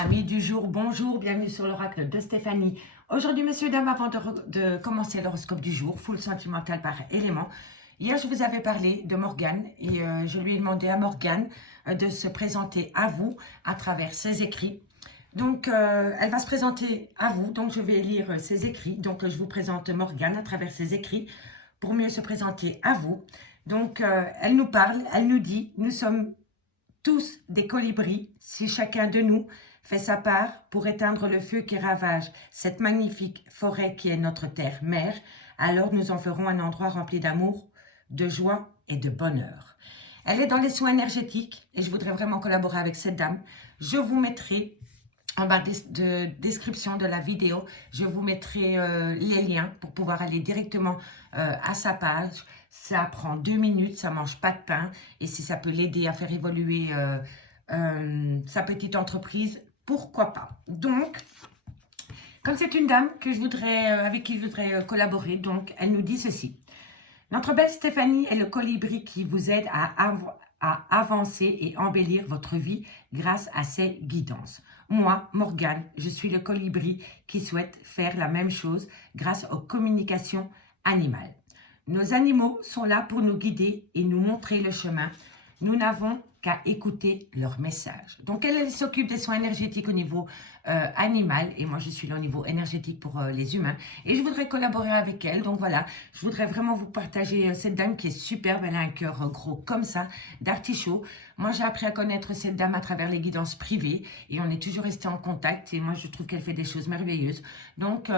Amis du jour, bonjour, bienvenue sur l'oracle de Stéphanie. Aujourd'hui, messieurs, dames, avant de commencer l'horoscope du jour, full sentimental par élément, hier je vous avais parlé de Morgane et je lui ai demandé à Morgane de se présenter à vous à travers ses écrits. Donc, elle va se présenter à vous, donc je vais lire ses écrits. Donc, je vous présente Morgane à travers ses écrits pour mieux se présenter à vous. Donc, elle nous parle, elle nous dit, nous sommes tous des colibris, si chacun de nous fait sa part pour éteindre le feu qui ravage cette magnifique forêt qui est notre terre-mère, alors nous en ferons un endroit rempli d'amour, de joie et de bonheur. Elle est dans les soins énergétiques et je voudrais vraiment collaborer avec cette dame. Je vous mettrai en bas de description de la vidéo, je vous mettrai les liens pour pouvoir aller directement à sa page. Ça prend 2 minutes, ça mange pas de pain. Et si ça peut l'aider à faire évoluer sa petite entreprise, pourquoi pas. Donc, comme c'est une dame avec qui je voudrais collaborer, donc elle nous dit ceci. Notre belle Stéphanie est le colibri qui vous aide à avancer et embellir votre vie grâce à ses guidances. Moi, Morgane, je suis le colibri qui souhaite faire la même chose grâce aux communications animales. Nos animaux sont là pour nous guider et nous montrer le chemin. Nous n'avons qu'à écouter leurs messages. Donc, elle s'occupe des soins énergétiques au niveau animal et moi, je suis là au niveau énergétique pour les humains. Et je voudrais collaborer avec elle. Donc, voilà, je voudrais vraiment vous partager cette dame qui est superbe. Elle a un cœur gros comme ça, d'artichaut. Moi, j'ai appris à connaître cette dame à travers les guidances privées et on est toujours resté en contact. Et moi, je trouve qu'elle fait des choses merveilleuses. Donc,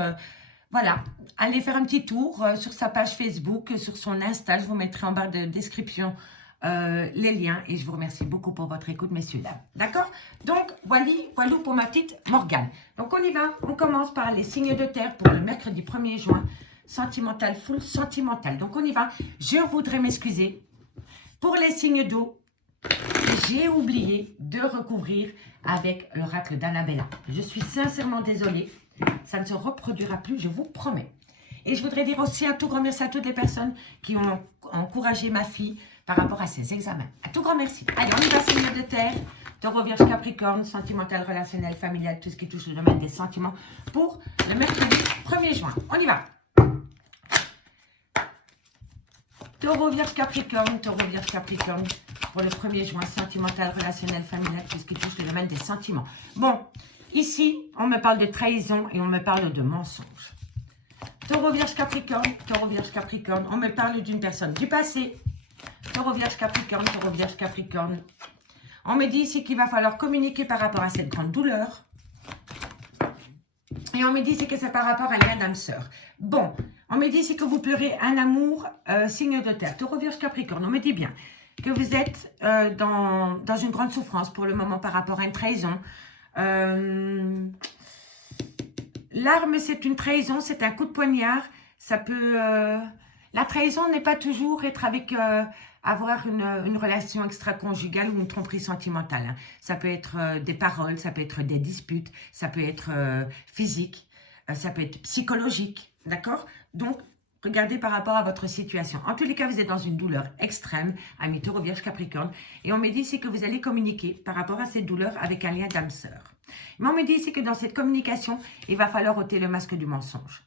voilà, allez faire un petit tour sur sa page Facebook, sur son Insta. Je vous mettrai en barre de description les liens et je vous remercie beaucoup pour votre écoute, messieurs, dames. D'accord? Donc, voilà pour ma petite Morgane. Donc, on y va. On commence par les signes de terre pour le mercredi 1er juin. Sentimental, full sentimental. Donc, on y va. Je voudrais m'excuser pour les signes d'eau. J'ai oublié de recouvrir avec l'oracle d'Annabella. Je suis sincèrement désolée. Ça ne se reproduira plus, je vous promets. Et je voudrais dire aussi un tout grand merci à toutes les personnes qui ont encouragé ma fille par rapport à ses examens. Un tout grand merci. Allez, on y va, signe de terre. Taureau, Vierge, Capricorne, sentimental, relationnel, familial, tout ce qui touche le domaine des sentiments pour le mercredi 1er juin. On y va. Taureau, Vierge, Capricorne, Taureau, Vierge, Capricorne pour le 1er juin, sentimental, relationnel, familial, tout ce qui touche le domaine des sentiments. Bon, ici, on me parle de trahison et on me parle de mensonge. Taureau, Vierge, Capricorne, on me parle d'une personne du passé. Taureau, Vierge, Capricorne, on me dit ici qu'il va falloir communiquer par rapport à cette grande douleur. Et on me dit ici que c'est par rapport à un lien d'âme sœur. Bon, on me dit ici que vous pleurez un amour, signe de terre. Taureau, Vierge, Capricorne, on me dit bien que vous êtes dans une grande souffrance pour le moment par rapport à une trahison. L'arme, c'est une trahison, c'est un coup de poignard. Ça peut... la trahison n'est pas toujours être avec... avoir une relation extra-conjugale ou une tromperie sentimentale. Hein. Ça peut être des paroles, ça peut être des disputes, ça peut être physique, ça peut être psychologique, d'accord? Donc, regardez par rapport à votre situation. En tous les cas, vous êtes dans une douleur extrême, amis Taureau, Vierge, Capricorne. Et on me dit ici que vous allez communiquer par rapport à cette douleur avec un lien d'âme sœur. Mais on me dit ici que dans cette communication, il va falloir ôter le masque du mensonge.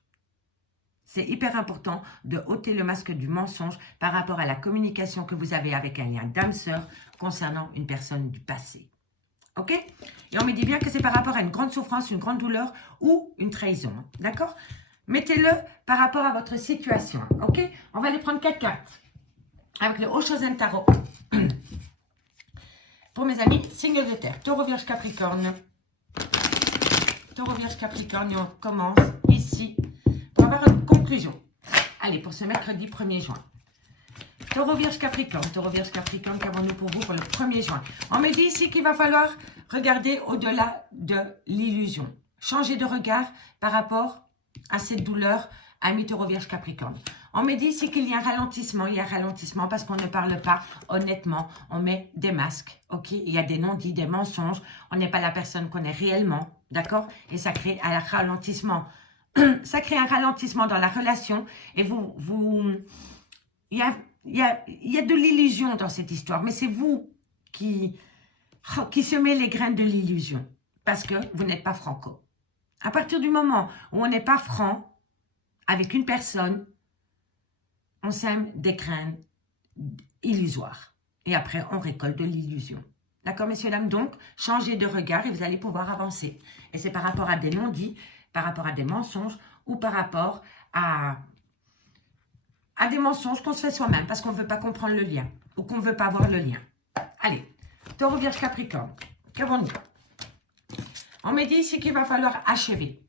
C'est hyper important de ôter le masque du mensonge par rapport à la communication que vous avez avec un lien d'âme sœur concernant une personne du passé. Ok? Et on me dit bien que c'est par rapport à une grande souffrance, une grande douleur ou une trahison. D'accord? Mettez-le par rapport à votre situation. Ok? On va aller prendre 4 cartes avec le Oshozen Tarot. Pour mes amis, signe de terre. Taureau, Vierge, Capricorne. Taureau, Vierge, Capricorne. On commence ici pour avoir une conclusion. Allez, pour ce mercredi 1er juin. Taureau, Vierge, Capricorne, qu'avons-nous pour vous pour le 1er juin? On me dit ici qu'il va falloir regarder au-delà de l'illusion. Changer de regard par rapport à cette douleur, amis Taureau, Vierge, Capricorne. On me dit ici qu'il y a un ralentissement. Il y a un ralentissement parce qu'on ne parle pas honnêtement. On met des masques, ok? Il y a des non-dits, des mensonges. On n'est pas la personne qu'on est réellement, d'accord? Et ça crée un ralentissement. Ça crée un ralentissement dans la relation et il y a de l'illusion dans cette histoire, mais c'est vous qui semez les graines de l'illusion. parce que vous n'êtes pas franco. À partir du moment où on n'est pas franc avec une personne, on sème des graines illusoires. Et après, on récolte de l'illusion. D'accord, messieurs, dames? Donc, changez de regard et vous allez pouvoir avancer. Et c'est par rapport à des non-dits, par rapport à des mensonges ou par rapport à des mensonges qu'on se fait soi-même parce qu'on ne veut pas comprendre le lien ou qu'on ne veut pas voir le lien. Allez, Taureau, Vierge, Capricorne. Qu'avons-nous? On me dit ici qu'il va falloir achever.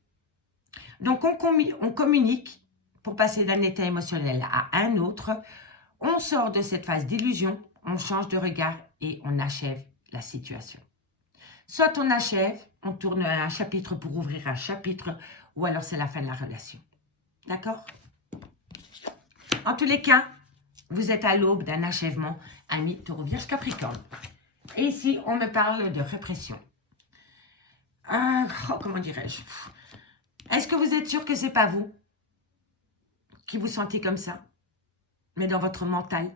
Donc, on communique pour passer d'un état émotionnel à un autre. On sort de cette phase d'illusion, on change de regard et on achève la situation. Soit on achève, on tourne un chapitre pour ouvrir un chapitre, ou alors c'est la fin de la relation. D'accord? En tous les cas, vous êtes à l'aube d'un achèvement, amis Taureau, Vierge, Capricorne. Et ici, on me parle de répression. Comment dirais-je? Est-ce que vous êtes sûr que ce n'est pas vous qui vous sentez comme ça, mais dans votre mental?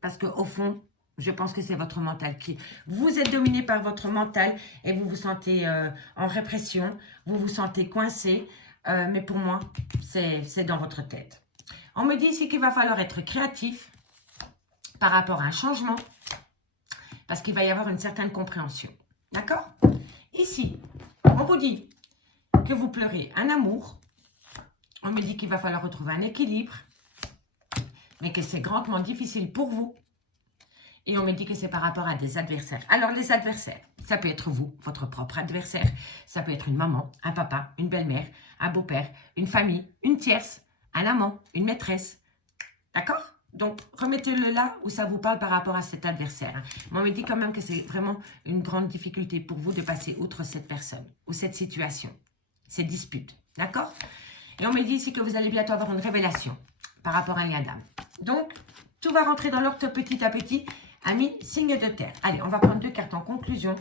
Parce qu'au fond, je pense que c'est votre mental qui... Vous êtes dominé par votre mental et vous vous sentez en répression, vous vous sentez coincé, mais pour moi, c'est dans votre tête. On me dit ici qu'il va falloir être créatif par rapport à un changement, parce qu'il va y avoir une certaine compréhension. D'accord? Ici, on vous dit que vous pleurez un amour. On me dit qu'il va falloir retrouver un équilibre, mais que c'est grandement difficile pour vous. Et on me dit que c'est par rapport à des adversaires. Alors, les adversaires, ça peut être vous, votre propre adversaire. Ça peut être une maman, un papa, une belle-mère, un beau-père, une famille, une tierce, un amant, une maîtresse. D'accord? Donc, remettez-le là où ça vous parle par rapport à cet adversaire. Mais on me dit quand même que c'est vraiment une grande difficulté pour vous de passer outre cette personne ou cette situation, cette dispute. D'accord? Et on me dit ici que vous allez bientôt avoir une révélation par rapport à un lien d'âme. Donc, tout va rentrer dans l'ordre petit à petit. Amis, signe de terre. Allez, on va prendre 2 cartes en conclusion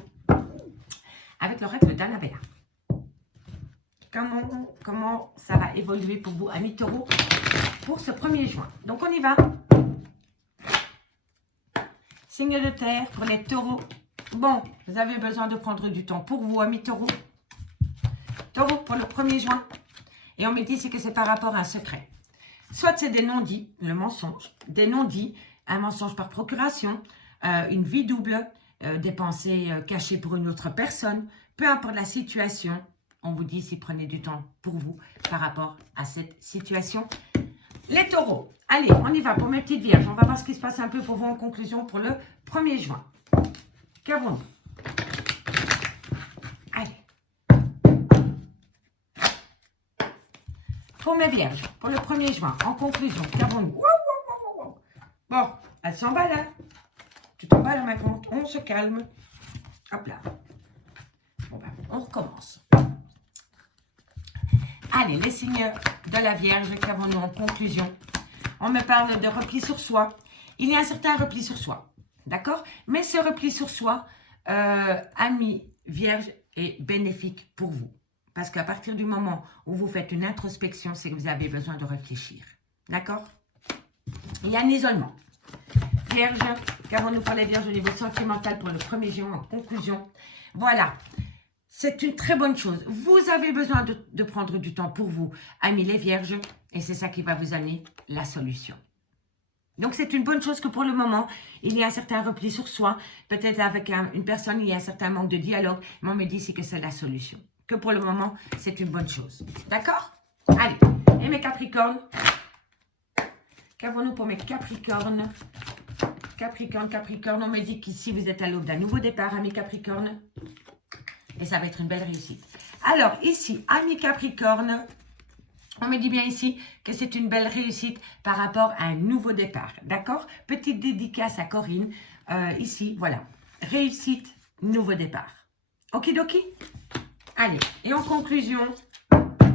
avec l'oracle d'Annabella. Comment ça va évoluer pour vous, amis taureaux, pour ce 1er juin. Donc, on y va. Signe de terre pour les taureaux. Bon, vous avez besoin de prendre du temps pour vous, amis taureaux. Taureau pour le 1er juin. Et on me dit que c'est par rapport à un secret. Soit c'est des non-dits, le mensonge, des non-dits, un mensonge par procuration, une vie double, des pensées cachées pour une autre personne. Peu importe la situation, on vous dit ici, prenez du temps pour vous par rapport à cette situation. Les taureaux, allez, on y va pour mes petites vierges. On va voir ce qui se passe un peu pour vous en conclusion pour le 1er juin. Qu'avons-nous? Allez. Pour mes vierges, pour le 1er juin, en conclusion, qu'avons-nous? Bon, elle s'emballe, hein? Tu t'emballes à ma compte, on se calme. Hop là. Bon, ben, on recommence. Allez, les signes de la Vierge, qu'avons-nous en conclusion? On me parle de repli sur soi. Il y a un certain repli sur soi, d'accord? Mais ce repli sur soi, ami Vierge, est bénéfique pour vous. Parce qu'à partir du moment où vous faites une introspection, c'est que vous avez besoin de réfléchir, d'accord? Il y a un isolement. Vierge, qu'avons-nous pour les Vierges au niveau sentimental pour le 1er juin en conclusion? Voilà. C'est une très bonne chose. Vous avez besoin de prendre du temps pour vous, amis les Vierges, et c'est ça qui va vous amener la solution. Donc, c'est une bonne chose que pour le moment, il y a un certain repli sur soi. Peut-être avec une personne, il y a un certain manque de dialogue. Mais on me dit que c'est la solution. Que pour le moment, c'est une bonne chose. D'accord? Allez. Et mes Capricornes? Qu'avons-nous pour mes Capricornes? Capricorne, on me dit qu'ici, vous êtes à l'aube d'un nouveau départ, amis Capricorne. Et ça va être une belle réussite. Alors, ici, amis Capricorne, on me dit bien ici que c'est une belle réussite par rapport à un nouveau départ. D'accord? Petite dédicace à Corinne. Ici, voilà. Réussite, nouveau départ. Okidoki? Allez, et en conclusion,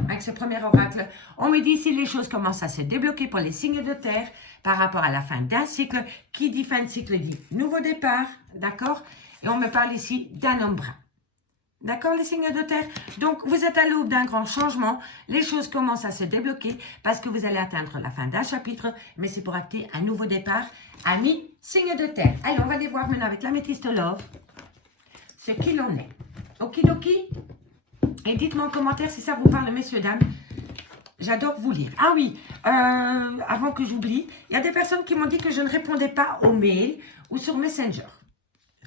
avec ce premier oracle, on me dit ici les choses commencent à se débloquer pour les signes de terre par rapport à la fin d'un cycle. Qui dit fin de cycle dit nouveau départ, d'accord? Et on me parle ici d'un homme brun. D'accord, les signes de terre? Donc, vous êtes à l'aube d'un grand changement. Les choses commencent à se débloquer parce que vous allez atteindre la fin d'un chapitre, mais c'est pour acter un nouveau départ. Amis, signes de terre. Allez, on va les voir maintenant avec l'améthyste love ce qu'il en est. Okidoki. Et dites-moi en commentaire si ça vous parle, messieurs, dames. J'adore vous lire. Ah oui, avant que j'oublie, il y a des personnes qui m'ont dit que je ne répondais pas aux mails ou sur Messenger.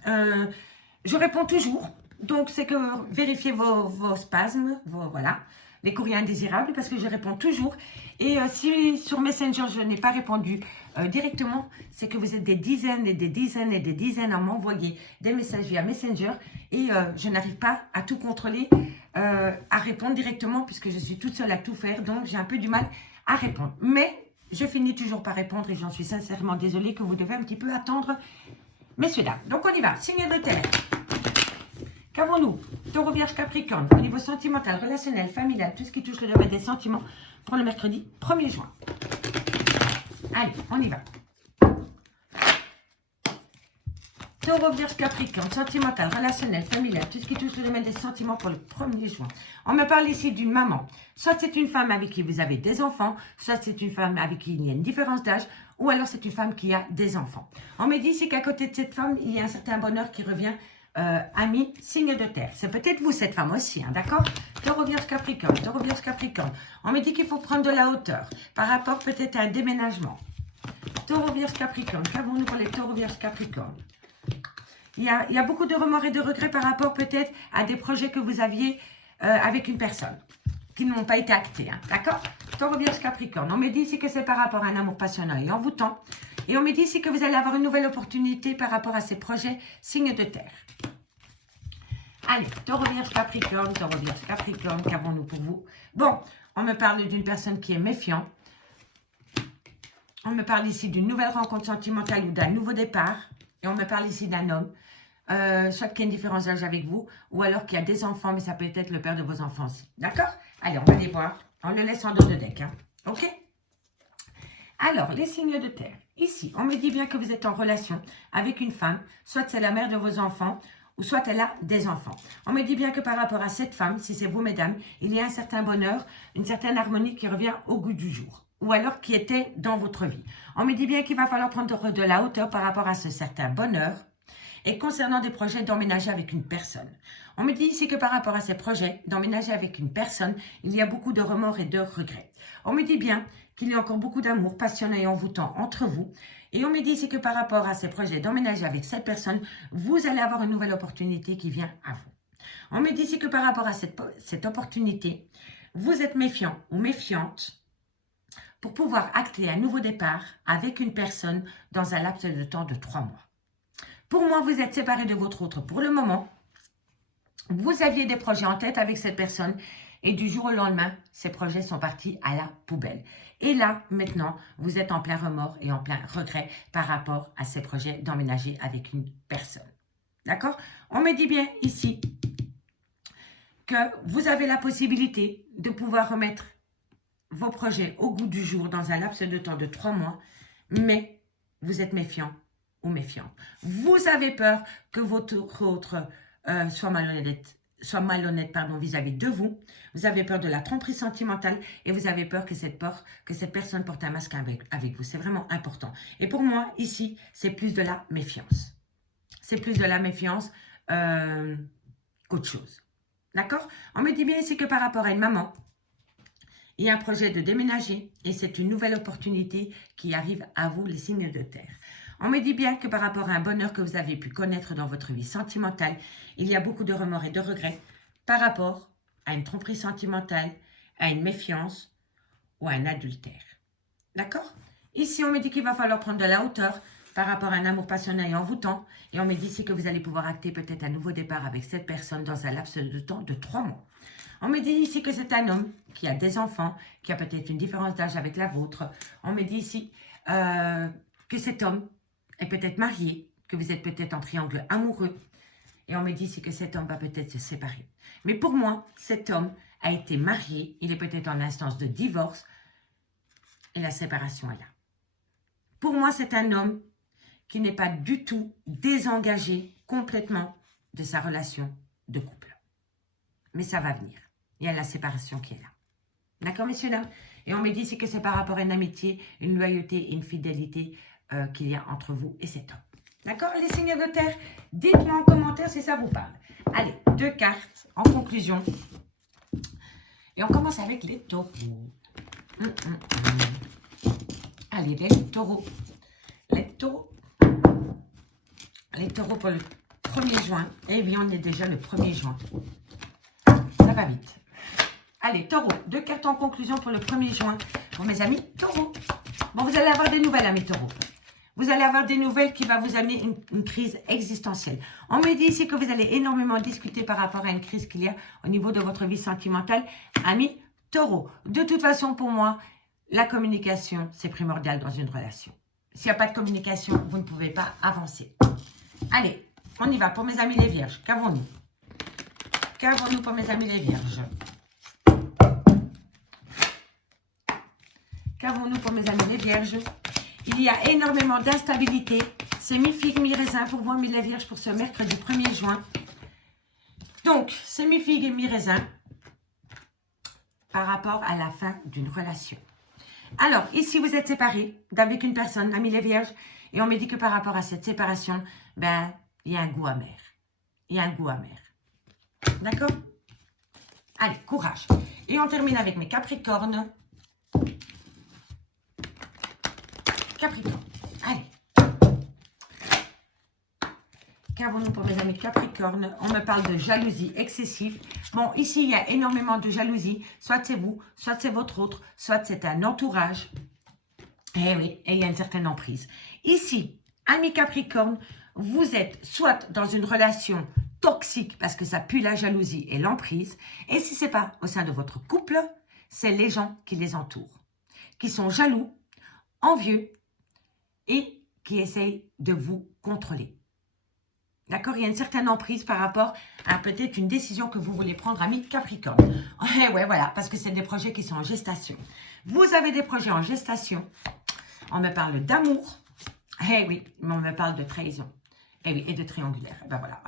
Je réponds toujours. Donc, c'est que vérifiez vos spasmes, voilà, les courriers indésirables, parce que je réponds toujours. Et si sur Messenger, je n'ai pas répondu directement, c'est que vous êtes des dizaines et des dizaines et des dizaines à m'envoyer des messages via Messenger. Et je n'arrive pas à tout contrôler, à répondre directement, puisque je suis toute seule à tout faire. Donc, j'ai un peu du mal à répondre. Mais je finis toujours par répondre et j'en suis sincèrement désolée que vous devez un petit peu attendre, messieurs, dames. Donc, on y va. Signe de terre. Qu'avons-nous? Taureau, Vierge, Capricorne, au niveau sentimental, relationnel, familial, tout ce qui touche le domaine des sentiments pour le mercredi 1er juin. Allez, on y va. Taureau, Vierge, Capricorne, sentimental, relationnel, familial, tout ce qui touche le domaine des sentiments pour le 1er juin. On me parle ici d'une maman. Soit c'est une femme avec qui vous avez des enfants, soit c'est une femme avec qui il y a une différence d'âge, ou alors c'est une femme qui a des enfants. On me dit ici qu'à côté de cette femme, il y a un certain bonheur qui revient. Ami, signe de terre. C'est peut-être vous, cette femme aussi, hein, d'accord? Taureau, Vierge, Capricorne, Taureau, Vierge, Capricorne. On me dit qu'il faut prendre de la hauteur par rapport peut-être à un déménagement. Taureau, Vierge, Capricorne. Qu'avons-nous pour les Taureaux, Vierge, Capricorne? Il y a beaucoup de remords et de regrets par rapport peut-être à des projets que vous aviez avec une personne qui n'ont pas été actés, hein, d'accord? Taureau, Vierge, Capricorne. On me dit ici que c'est par rapport à un amour passionnel et envoûtant. Et on me dit ici que vous allez avoir une nouvelle opportunité par rapport à ces projets, signe de terre. Allez, Taureau, Vierge, Capricorne, Taureau, Vierge, Capricorne, qu'avons-nous pour vous? Bon, on me parle d'une personne qui est méfiante. On me parle ici d'une nouvelle rencontre sentimentale ou d'un nouveau départ. Et on me parle ici d'un homme, soit qui a une différence d'âge avec vous, ou alors qui a des enfants, mais ça peut être le père de vos enfants aussi. D'accord? Allez, on va les voir. On le laisse en dos de deck, hein. Ok? Alors, les signes de terre. Ici, on me dit bien que vous êtes en relation avec une femme, soit c'est la mère de vos enfants, ou soit elle a des enfants. On me dit bien que par rapport à cette femme, si c'est vous, mesdames, il y a un certain bonheur, une certaine harmonie qui revient au goût du jour, ou alors qui était dans votre vie. On me dit bien qu'il va falloir prendre de la hauteur par rapport à ce certain bonheur, et concernant des projets d'emménager avec une personne. On me dit ici que par rapport à ces projets d'emménager avec une personne, il y a beaucoup de remords et de regrets. On me dit bien qu'il y a encore beaucoup d'amour passionné et envoûtant entre vous. Et on me dit ici que par rapport à ces projets d'emménager avec cette personne, vous allez avoir une nouvelle opportunité qui vient à vous. On me dit ici que par rapport à cette opportunité, vous êtes méfiant ou méfiante pour pouvoir acter un nouveau départ avec une personne dans un laps de temps de 3 mois. Pour moi, vous êtes séparés de votre autre pour le moment. Vous aviez des projets en tête avec cette personne et du jour au lendemain, ces projets sont partis à la poubelle. Et là, maintenant, vous êtes en plein remords et en plein regret par rapport à ces projets d'emménager avec une personne. D'accord? On me dit bien ici que vous avez la possibilité de pouvoir remettre vos projets au goût du jour dans un laps de temps de 3 mois, mais vous êtes méfiant ou méfiant. Vous avez peur que votre autre soit malhonnête vis-à-vis de vous. Vous avez peur de la tromperie sentimentale et vous avez peur que cette personne porte un masque avec vous. C'est vraiment important. Et pour moi, ici, c'est plus de la méfiance. C'est plus de la méfiance qu'autre chose. D'accord? On me dit bien ici que par rapport à une maman, il y a un projet de déménager et c'est une nouvelle opportunité qui arrive à vous, les signes de terre. On me dit bien que par rapport à un bonheur que vous avez pu connaître dans votre vie sentimentale, il y a beaucoup de remords et de regrets par rapport à une tromperie sentimentale, à une méfiance ou à un adultère. D'accord? Ici, on me dit qu'il va falloir prendre de la hauteur par rapport à un amour passionné et envoûtant. Et on me dit ici que vous allez pouvoir acter peut-être un nouveau départ avec cette personne dans un laps de temps de 3 mois. On me dit ici que c'est un homme qui a des enfants, qui a peut-être une différence d'âge avec la vôtre. On me dit ici que cet homme est peut-être marié, que vous êtes peut-être en triangle amoureux. Et on me dit ici que cet homme va peut-être se séparer. Mais pour moi, cet homme a été marié, il est peut-être en instance de divorce et la séparation est là. Pour moi, c'est un homme qui n'est pas du tout désengagé complètement de sa relation de couple. Mais ça va venir. Il y a la séparation qui est là. D'accord, messieurs, dames? Et on me dit ici que c'est par rapport à une amitié, une loyauté et une fidélité qu'il y a entre vous et cet homme. D'accord? Les signes de terre, dites-moi en commentaire si ça vous parle. Allez, 2 cartes en conclusion. Et on commence avec les taureaux. Allez, les taureaux. Les taureaux. Les taureaux pour le 1er juin. Eh bien, on est déjà le 1er juin. Ça va vite. Allez, taureau. 2 cartes en conclusion pour le 1er juin. Pour mes amis taureaux. Bon, vous allez avoir des nouvelles, amis taureaux. Vous allez avoir des nouvelles qui vont vous amener une crise existentielle. On me dit ici que vous allez énormément discuter par rapport à une crise qu'il y a au niveau de votre vie sentimentale. Amis taureaux. De toute façon, pour moi, la communication, c'est primordial dans une relation. S'il n'y a pas de communication, vous ne pouvez pas avancer. Allez, on y va pour mes amis les vierges. Qu'avons-nous? Qu'avons-nous pour mes amis les vierges? Qu'avons-nous pour mes amis les vierges? Il y a énormément d'instabilité. C'est mi-figue, mi-raisin pour vous, amis les vierges, pour ce mercredi 1er juin. Donc, c'est mi-figue et mi-raisin par rapport à la fin d'une relation. Alors, ici, vous êtes séparés avec une personne, amis les vierges, et on me dit que par rapport à cette séparation, ben, il y a un goût amer. Il y a un goût amer. D'accord? Allez, courage. Et on termine avec mes capricornes. Capricorne. Allez. Qu'avons-nous pour mes amis Capricorne? On me parle de jalousie excessive. Bon, ici, il y a énormément de jalousie. Soit c'est vous, soit c'est votre autre, soit c'est un entourage. Eh oui, et il y a une certaine emprise. Ici, amis Capricorne, vous êtes soit dans une relation toxique parce que ça pue la jalousie et l'emprise. Et si ce n'est pas au sein de votre couple, c'est les gens qui les entourent, qui sont jaloux, envieux et qui essayent de vous contrôler. D'accord? Il y a une certaine emprise par rapport à peut-être une décision que vous voulez prendre, amis Capricorne. Eh ouais, voilà, parce que c'est des projets qui sont en gestation. Vous avez des projets en gestation. On me parle d'amour. Eh oui, mais on me parle de trahison. Eh oui, et de triangulaire. Ben voilà.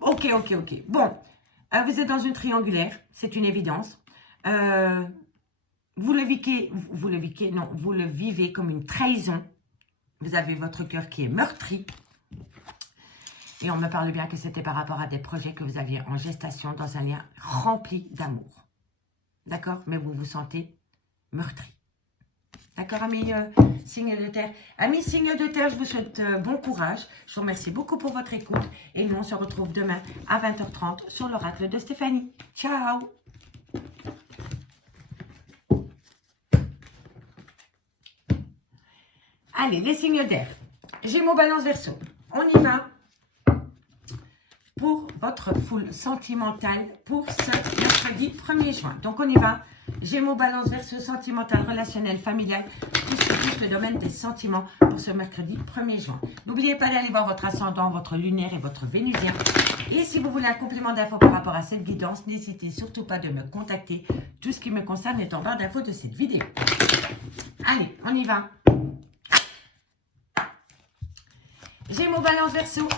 Ok. Bon, vous êtes dans une triangulaire, c'est une évidence. Vous le vivez comme une trahison. Vous avez votre cœur qui est meurtri. Et on me parle bien que c'était par rapport à des projets que vous aviez en gestation dans un lien rempli d'amour. D'accord? Mais vous vous sentez meurtri. D'accord, amis signes de terre? Amis signes de terre, je vous souhaite bon courage. Je vous remercie beaucoup pour votre écoute. Et nous, on se retrouve demain à 20h30 sur l'oracle de Stéphanie. Ciao! Allez, les signes d'air. Gémeaux, Balance, Verseau. On y va pour votre foule sentimentale pour ce mercredi 1er juin. Donc, on y va. Gémeaux, Balance, Verseau, sentimental, relationnel, familial, tout ce qui touche le domaine des sentiments pour ce mercredi 1er juin. N'oubliez pas d'aller voir votre ascendant, votre lunaire et votre vénusien. Et si vous voulez un complément d'infos par rapport à cette guidance, n'hésitez surtout pas de me contacter. Tout ce qui me concerne est en barre d'infos de cette vidéo. Allez, on y va. Gémeaux, Balance, Verseau.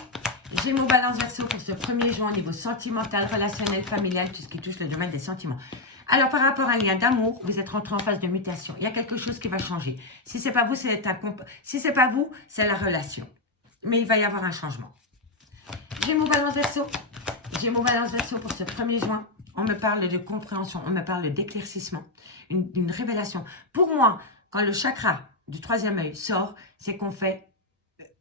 Gémeaux, Balance, Verseau pour ce 1er juin au niveau sentimental, relationnel, familial, tout ce qui touche le domaine des sentiments. Alors, par rapport à un lien d'amour, vous êtes rentré en phase de mutation. Il y a quelque chose qui va changer. Si ce n'est pas vous, c'est la relation. Mais il va y avoir un changement. Gémeaux, Balance, Verseau. Gémeaux, Balance, Verseau pour ce 1er juin. On me parle de compréhension, on me parle d'éclaircissement, une révélation. Pour moi, quand le chakra du 3e œil sort, c'est qu'on fait...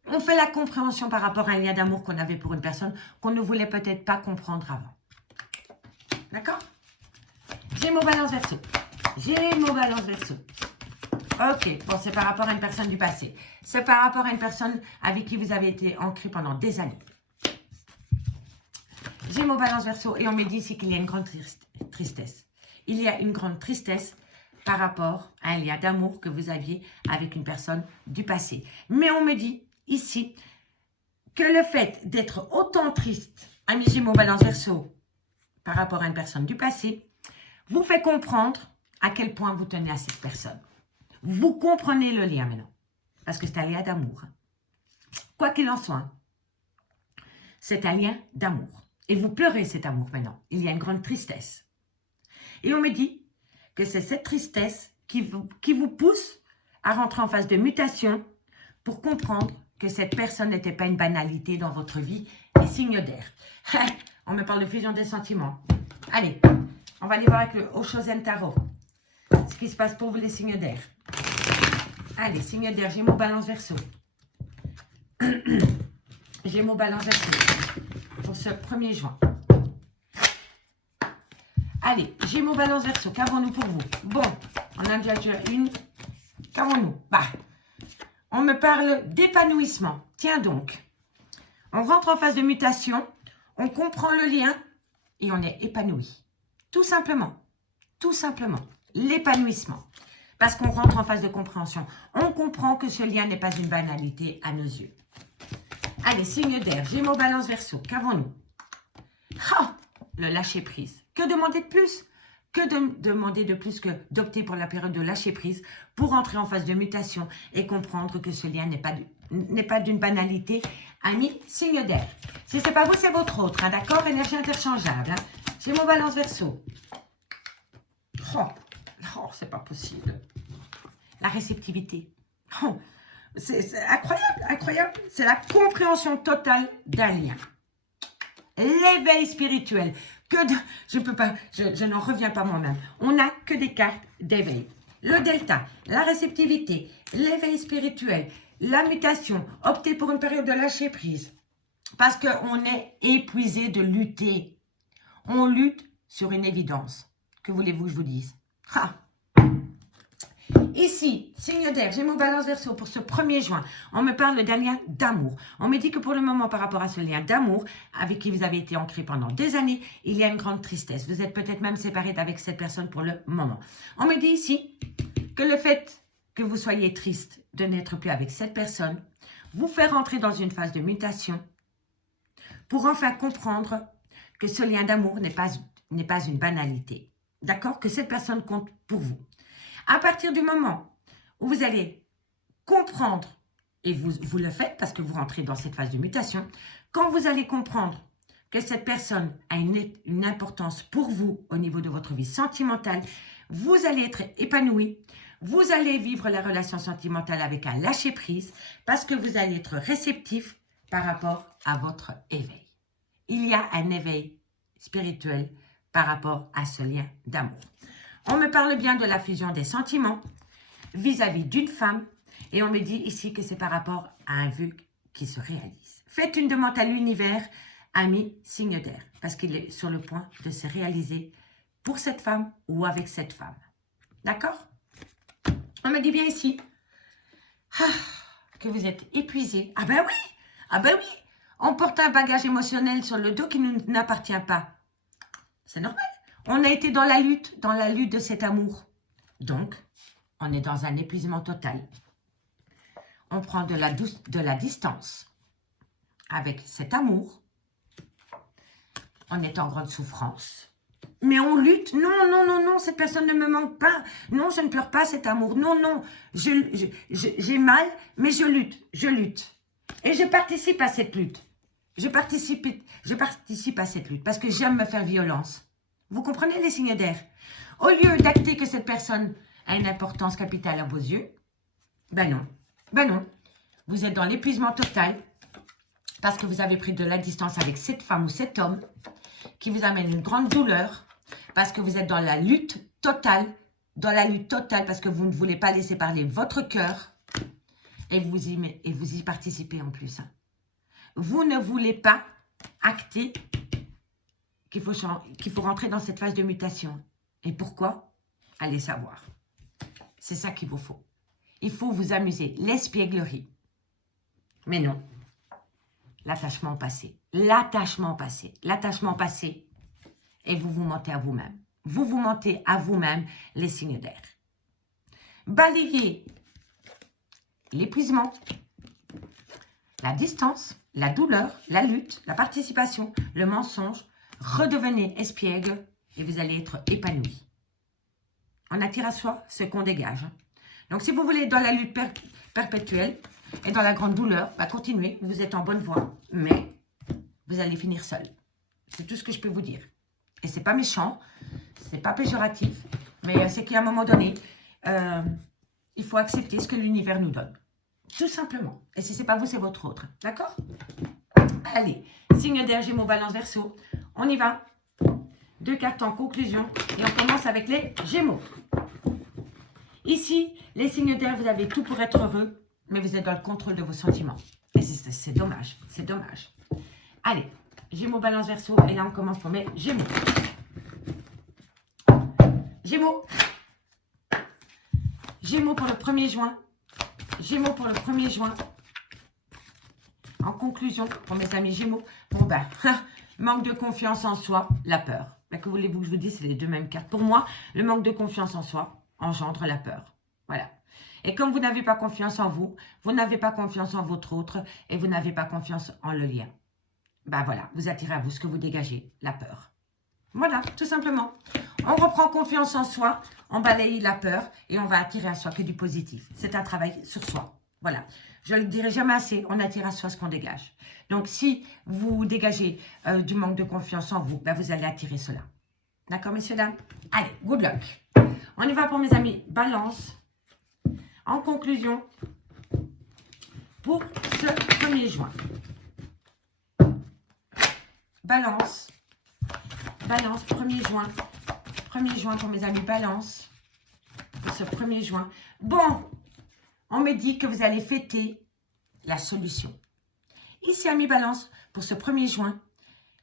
On fait la compréhension par rapport à un lien d'amour qu'on avait pour une personne qu'on ne voulait peut-être pas comprendre avant. D'accord? Gémeaux, Balance, Verseau. Gémeaux, Balance, Verseau. Ok, bon, c'est par rapport à une personne du passé. C'est par rapport à une personne avec qui vous avez été ancré pendant des années. Gémeaux, Balance, Verseau. Et on me dit ici qu'il y a une grande tristesse. Il y a une grande tristesse par rapport à un lien d'amour que vous aviez avec une personne du passé. Mais on me dit ici que le fait d'être autant triste, amis Gémeaux, Balance, Verseau, par rapport à une personne du passé, vous fait comprendre à quel point vous tenez à cette personne. Vous comprenez le lien maintenant, parce que c'est un lien d'amour. Quoi qu'il en soit, c'est un lien d'amour. Et vous pleurez cet amour maintenant. Il y a une grande tristesse. Et on me dit que c'est cette tristesse qui vous pousse à rentrer en phase de mutation pour comprendre que cette personne n'était pas une banalité dans votre vie, les signes d'air. On me parle de fusion des sentiments. Allez, on va aller voir avec le Oshozen Tarot ce qui se passe pour vous, les signes d'air. Allez, signes d'air, Gémeaux, Balance, Verseau. Gémeaux, Balance, Verseau pour ce 1er juin. Allez, Gémeaux, Balance, Verseau, qu'avons-nous pour vous? Bon, on a déjà une. Qu'avons-nous? Bah, on me parle d'épanouissement. Tiens donc, on rentre en phase de mutation, on comprend le lien et on est épanoui. Tout simplement, l'épanouissement. Parce qu'on rentre en phase de compréhension. On comprend que ce lien n'est pas une banalité à nos yeux. Allez, signe d'air, Gémeaux, Balance, Verseau, qu'avons-nous? Oh, le lâcher-prise. Que demander de plus? Que demander de plus que d'opter pour la période de lâcher-prise pour entrer en phase de mutation et comprendre que ce lien n'est pas d'une banalité. Amis, signe d'air. Si ce n'est pas vous, c'est votre autre, hein, d'accord? Énergie interchangeable. Hein. Gémeaux, Balance, Verseau. Oh, c'est pas possible. La réceptivité. Oh, c'est incroyable, incroyable. C'est la compréhension totale d'un lien. L'éveil spirituel. Je peux pas, je n'en reviens pas moi-même. On n'a que des cartes d'éveil. Le delta, la réceptivité, l'éveil spirituel, la mutation, opter pour une période de lâcher prise. Parce qu'on est épuisé de lutter. On lutte sur une évidence. Que voulez-vous que je vous dise? Ah. Ici, signe d'air, Gémeaux, Balance, Verseau pour ce 1er juin. On me parle d'un lien d'amour. On me dit que pour le moment, par rapport à ce lien d'amour, avec qui vous avez été ancré pendant des années, il y a une grande tristesse. Vous êtes peut-être même séparé avec cette personne pour le moment. On me dit ici que le fait que vous soyez triste de n'être plus avec cette personne vous fait rentrer dans une phase de mutation pour enfin comprendre que ce lien d'amour n'est pas une banalité. D'accord? Que cette personne compte pour vous. À partir du moment où vous allez comprendre, et vous le faites parce que vous rentrez dans cette phase de mutation, quand vous allez comprendre que cette personne a une importance pour vous au niveau de votre vie sentimentale, vous allez être épanoui, vous allez vivre la relation sentimentale avec un lâcher-prise parce que vous allez être réceptif par rapport à votre éveil. Il y a un éveil spirituel par rapport à ce lien d'amour. On me parle bien de la fusion des sentiments vis-à-vis d'une femme et on me dit ici que c'est par rapport à un vœu qui se réalise. Faites une demande à l'univers, ami signe d'air, parce qu'il est sur le point de se réaliser pour cette femme ou avec cette femme. D'accord? On me dit bien ici que vous êtes épuisé. Ah ben oui, on porte un bagage émotionnel sur le dos qui ne nous appartient pas. C'est normal. On a été dans la lutte de cet amour. Donc, on est dans un épuisement total. On prend de la distance avec cet amour. On est en grande souffrance. Mais on lutte. Non, cette personne ne me manque pas. Non, je ne pleure pas cet amour. Non, j'ai mal, mais je lutte. Et je participe à cette lutte. Je participe à cette lutte parce que j'aime me faire violence. Vous comprenez les signes d'air? Au lieu d'acter que cette personne a une importance capitale à vos yeux, ben non. Vous êtes dans l'épuisement total parce que vous avez pris de la distance avec cette femme ou cet homme qui vous amène une grande douleur parce que vous êtes dans la lutte totale, parce que vous ne voulez pas laisser parler votre cœur et vous y participez en plus. Hein. Vous ne voulez pas acter qu'il faut rentrer dans cette phase de mutation. Et pourquoi? Allez savoir. C'est ça qu'il vous faut. Il faut vous amuser. L'espièglerie. Mais non. L'attachement passé. L'attachement passé. Et vous vous mentez à vous-même. Vous vous mentez à vous-même, les signes d'air. Balayez l'épuisement, la distance, la douleur, la lutte, la participation, le mensonge. Redevenez espiègle et vous allez être épanoui. On attire à soi ce qu'on dégage. Donc, si vous voulez être dans la lutte perpétuelle et dans la grande douleur, bah, continuez, vous êtes en bonne voie, mais vous allez finir seul. C'est tout ce que je peux vous dire. Et c'est pas méchant, c'est pas péjoratif, mais c'est qu'à un moment donné, il faut accepter ce que l'univers nous donne. Tout simplement. Et si ce n'est pas vous, c'est votre autre. D'accord? Allez, signe d'air, Gémeaux, Balance, Verseau. On y va. 2 cartes en conclusion. Et on commence avec les Gémeaux. Ici, les signes d'air, vous avez tout pour être heureux, mais vous êtes dans le contrôle de vos sentiments. Et c'est dommage, c'est dommage. Allez, Gémeaux, Balance, Verseau, et là on commence pour mes Gémeaux. Gémeaux. Gémeaux pour le 1er juin. Gémeaux pour le 1er juin. En conclusion, pour mes amis Gémeaux, bon ben, manque de confiance en soi, la peur. Ben, que voulez-vous que je vous dise, c'est les deux mêmes cartes. Pour moi, le manque de confiance en soi engendre la peur. Voilà. Et comme vous n'avez pas confiance en vous, vous n'avez pas confiance en votre autre et vous n'avez pas confiance en le lien. Ben voilà, vous attirez à vous ce que vous dégagez, la peur. Voilà, tout simplement. On reprend confiance en soi, on balaye la peur et on va attirer à soi que du positif. C'est un travail sur soi. Voilà. Je ne le dirai jamais assez, on attire à soi ce qu'on dégage. Donc, si vous dégagez du manque de confiance en vous, ben, vous allez attirer cela. D'accord, messieurs, dames? Allez, good luck. On y va pour mes amis Balance. En conclusion, pour ce 1er juin. Balance. Balance, 1er juin. 1er juin pour mes amis Balance. Pour ce 1er juin. Bon, on me dit que vous allez fêter la solution. Ici, amis Balance, pour ce 1er juin,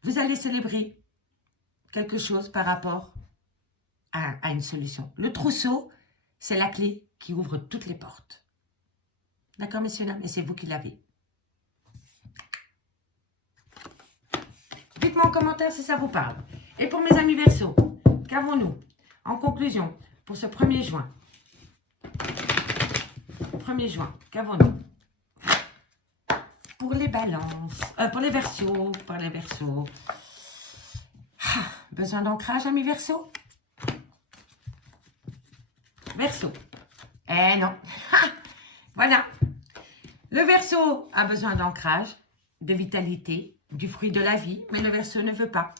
vous allez célébrer quelque chose par rapport à une solution. Le trousseau, c'est la clé qui ouvre toutes les portes. D'accord, messieurs, dames? Et c'est vous qui l'avez. Dites-moi en commentaire si ça vous parle. Et pour mes amis Verseaux, qu'avons-nous en conclusion pour ce 1er juin? 1er juin, qu'avons-nous? Pour les balances, pour les Verseaux, besoin d'ancrage, amis Verseaux? Verseau. Eh non. Voilà. Le Verseau a besoin d'ancrage, de vitalité, du fruit de la vie, mais le Verseau ne veut pas.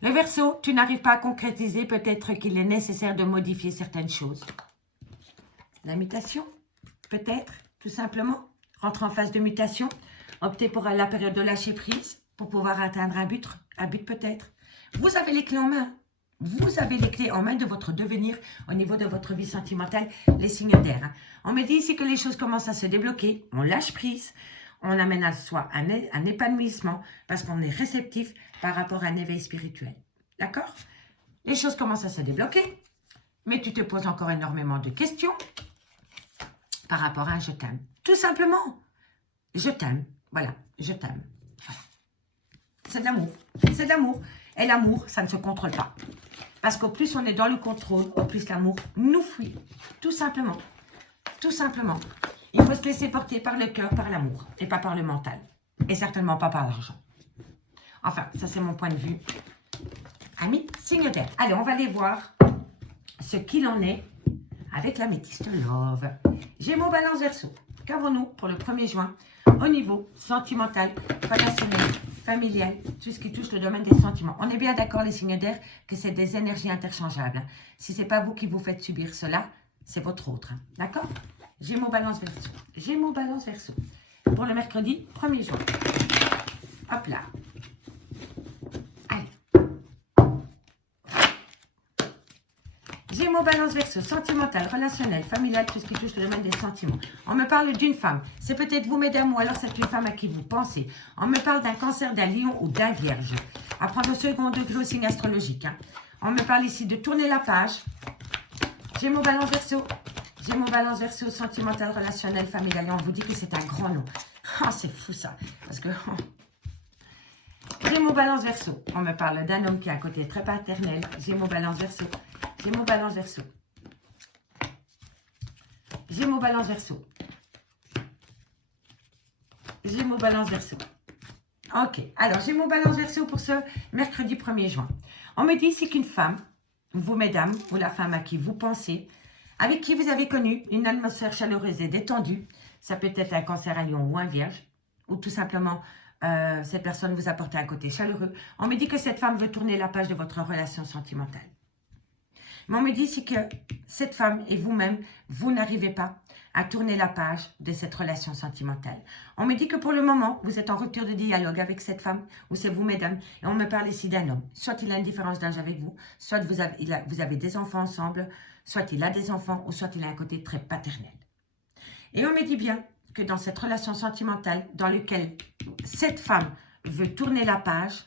Le Verseau, tu n'arrives pas à concrétiser, peut-être qu'il est nécessaire de modifier certaines choses. La mutation, peut-être, tout simplement. Rentrer en phase de mutation, opter pour la période de lâcher prise, pour pouvoir atteindre un but peut-être. Vous avez les clés en main. Vous avez les clés en main de votre devenir au niveau de votre vie sentimentale, les signes d'air. On me dit ici que les choses commencent à se débloquer, on lâche prise, on amène à soi un épanouissement parce qu'on est réceptif par rapport à un éveil spirituel. D'accord? Les choses commencent à se débloquer, mais tu te poses encore énormément de questions par rapport à un je t'aime. Tout simplement, je t'aime. Voilà, je t'aime. Voilà. C'est de l'amour. C'est de l'amour. Et l'amour, ça ne se contrôle pas. Parce qu'au plus on est dans le contrôle, au plus l'amour nous fuit. Tout simplement. Tout simplement. Il faut se laisser porter par le cœur, par l'amour. Et pas par le mental. Et certainement pas par l'argent. Enfin, ça c'est mon point de vue. Amis, signe d'air. Allez, on va aller voir ce qu'il en est avec la métiste Love. Gémeaux, Balance, Verseau. Qu'avons-nous pour le 1er juin au niveau sentimental, relationnel, familial, tout ce qui touche le domaine des sentiments. On est bien d'accord, les signes d'air, que c'est des énergies interchangeables. Si ce n'est pas vous qui vous faites subir cela, c'est votre autre. D'accord? Gémeaux, Balance, Verseau. Gémeaux, Balance, Verseau. Pour le mercredi 1er juin. Hop là. Allez. Gémeaux, Balance, Verseau, sentimental, relationnel, familial, tout ce qui touche le domaine des sentiments. On me parle d'une femme. C'est peut-être vous, mesdames, ou alors c'est une femme à qui vous pensez. On me parle d'un cancer, d'un lion ou d'un vierge. À prendre au second degré au signe astrologique. Hein. On me parle ici de tourner la page. Gémeaux, Balance, Verseau. Gémeaux, Balance, Verseau, sentimental, relationnel, familial. Et on vous dit que c'est un grand nom. Oh, c'est fou ça. Parce que... Gémeaux, Balance, Verseau. On me parle d'un homme qui a un côté très paternel. Gémeaux, Balance, Verseau. Gémeaux, Balance, Verseau. Gémeaux, Balance, Verseau. Gémeaux, Balance, Verseau. Ok. Alors, Gémeaux, Balance, Verseau pour ce mercredi 1er juin. On me dit ici qu'une femme, vous mesdames, ou la femme à qui vous pensez, avec qui vous avez connu une atmosphère chaleureuse et détendue, ça peut être un cancer, un lion ou un vierge, ou tout simplement cette personne vous apporte un côté chaleureux. On me dit que cette femme veut tourner la page de votre relation sentimentale. Mais on me dit, c'est que cette femme et vous-même, vous n'arrivez pas à tourner la page de cette relation sentimentale. On me dit que pour le moment, vous êtes en rupture de dialogue avec cette femme, ou c'est vous, mesdames, et on me parle ici d'un homme. Soit il a une différence d'âge avec vous, soit vous avez des enfants ensemble, soit il a des enfants, ou soit il a un côté très paternel. Et on me dit bien que dans cette relation sentimentale, dans laquelle cette femme veut tourner la page,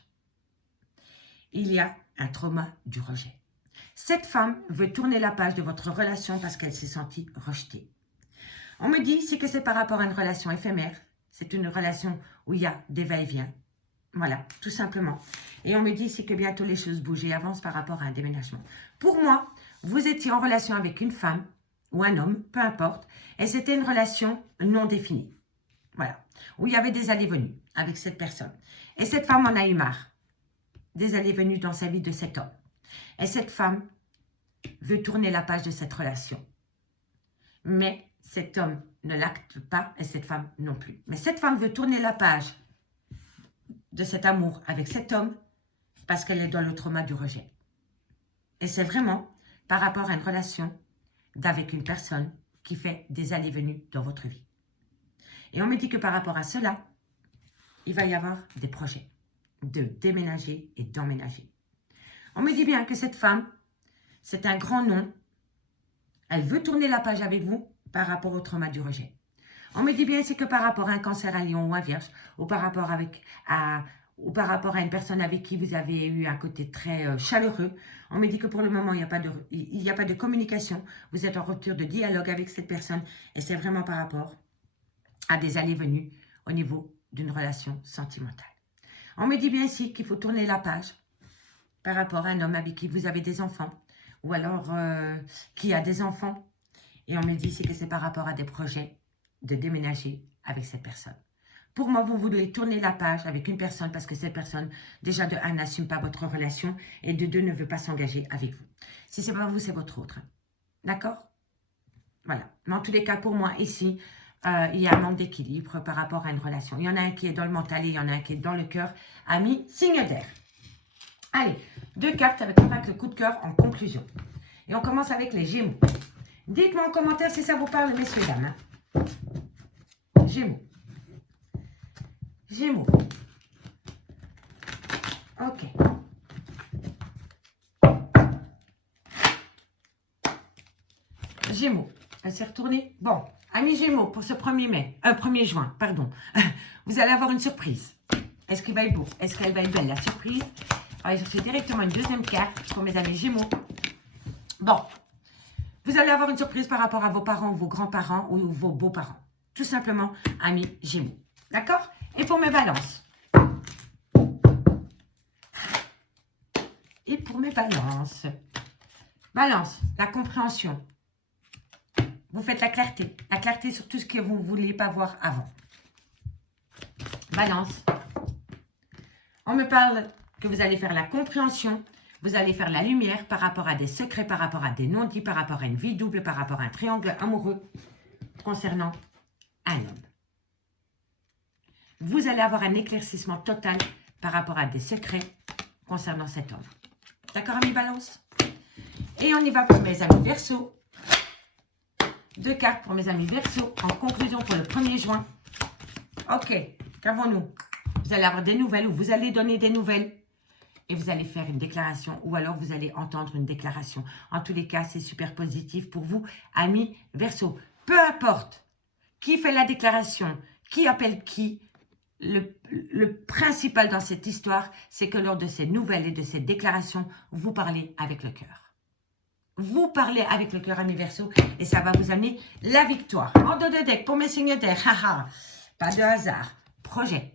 il y a un trauma du rejet. Cette femme veut tourner la page de votre relation parce qu'elle s'est sentie rejetée. On me dit, c'est que c'est par rapport à une relation éphémère. C'est une relation où il y a des va-et-vient. Voilà, tout simplement. Et on me dit, c'est que bientôt les choses bougent et avancent par rapport à un déménagement. Pour moi, vous étiez en relation avec une femme ou un homme, peu importe, et c'était une relation non définie. Voilà, où il y avait des allées-venues avec cette personne. Et cette femme en a eu marre des allées-venues dans sa vie de cet homme. Et cette femme veut tourner la page de cette relation. Mais cet homme ne l'acte pas et cette femme non plus. Mais cette femme veut tourner la page de cet amour avec cet homme parce qu'elle est dans le trauma du rejet. Et c'est vraiment par rapport à une relation d'avec une personne qui fait des allées-venues dans votre vie. Et on me dit que par rapport à cela, il va y avoir des projets de déménager et d'emménager. On me dit bien que cette femme, c'est un grand nom. Elle veut tourner la page avec vous par rapport au trauma du rejet. On me dit bien c'est que par rapport à un cancer à lion ou un vierge, ou par rapport à une personne avec qui vous avez eu un côté très chaleureux, on me dit que pour le moment, il n'y a pas de communication. Vous êtes en rupture de dialogue avec cette personne et c'est vraiment par rapport à des allées-venues au niveau d'une relation sentimentale. On me dit bien ici qu'il faut tourner la page par rapport à un homme avec qui vous avez des enfants ou alors qui a des enfants. Et on me dit ici que c'est par rapport à des projets de déménager avec cette personne. Pour moi, vous voulez tourner la page avec une personne parce que cette personne, déjà de 1, n'assume pas votre relation et de 2, ne veut pas s'engager avec vous. Si ce n'est pas vous, c'est votre autre. D'accord? Voilà. Mais en tous les cas, pour moi, ici, il y a un manque d'équilibre par rapport à une relation. Il y en a un qui est dans le mental et il y en a un qui est dans le cœur. Amis, signe d'air. Allez, 2 cartes avec le coup de cœur en conclusion. Et on commence avec les Gémeaux. Dites-moi en commentaire si ça vous parle, messieurs, dames. Hein. Gémeaux. Gémeaux. Ok. Gémeaux. Elle s'est retournée. Bon, amis Gémeaux, pour ce 1er juin, pardon. Vous allez avoir une surprise. Est-ce qu'il va être beau? Est-ce qu'elle va être belle, la surprise? Allez, je fais directement une deuxième carte pour mes amis Gémeaux. Bon. Vous allez avoir une surprise par rapport à vos parents, vos grands-parents ou vos beaux-parents. Tout simplement, amis Gémeaux. D'accord? Et pour mes balances. Et pour mes balances. Balance, la compréhension. Vous faites la clarté. La clarté sur tout ce que vous ne vouliez pas voir avant. Balance. On me parle que vous allez faire la compréhension. Vous allez faire la lumière par rapport à des secrets, par rapport à des non-dits, par rapport à une vie double, par rapport à un triangle amoureux concernant un homme. Vous allez avoir un éclaircissement total par rapport à des secrets concernant cet homme. D'accord, amis Balance? Et on y va pour mes amis Verseau. 2 cartes pour mes amis Verseau en conclusion pour le 1er juin. Ok, qu'avons-nous? Vous allez avoir des nouvelles ou vous allez donner des nouvelles. Et vous allez faire une déclaration ou alors vous allez entendre une déclaration. En tous les cas, c'est super positif pour vous, amis Verseau. Peu importe qui fait la déclaration, qui appelle qui, le principal dans cette histoire, c'est que lors de ces nouvelles et de ces déclarations, vous parlez avec le cœur. Vous parlez avec le cœur, amis Verseau, et ça va vous amener la victoire. En dos de deck pour mes signes d'air, pas de hasard. Projet,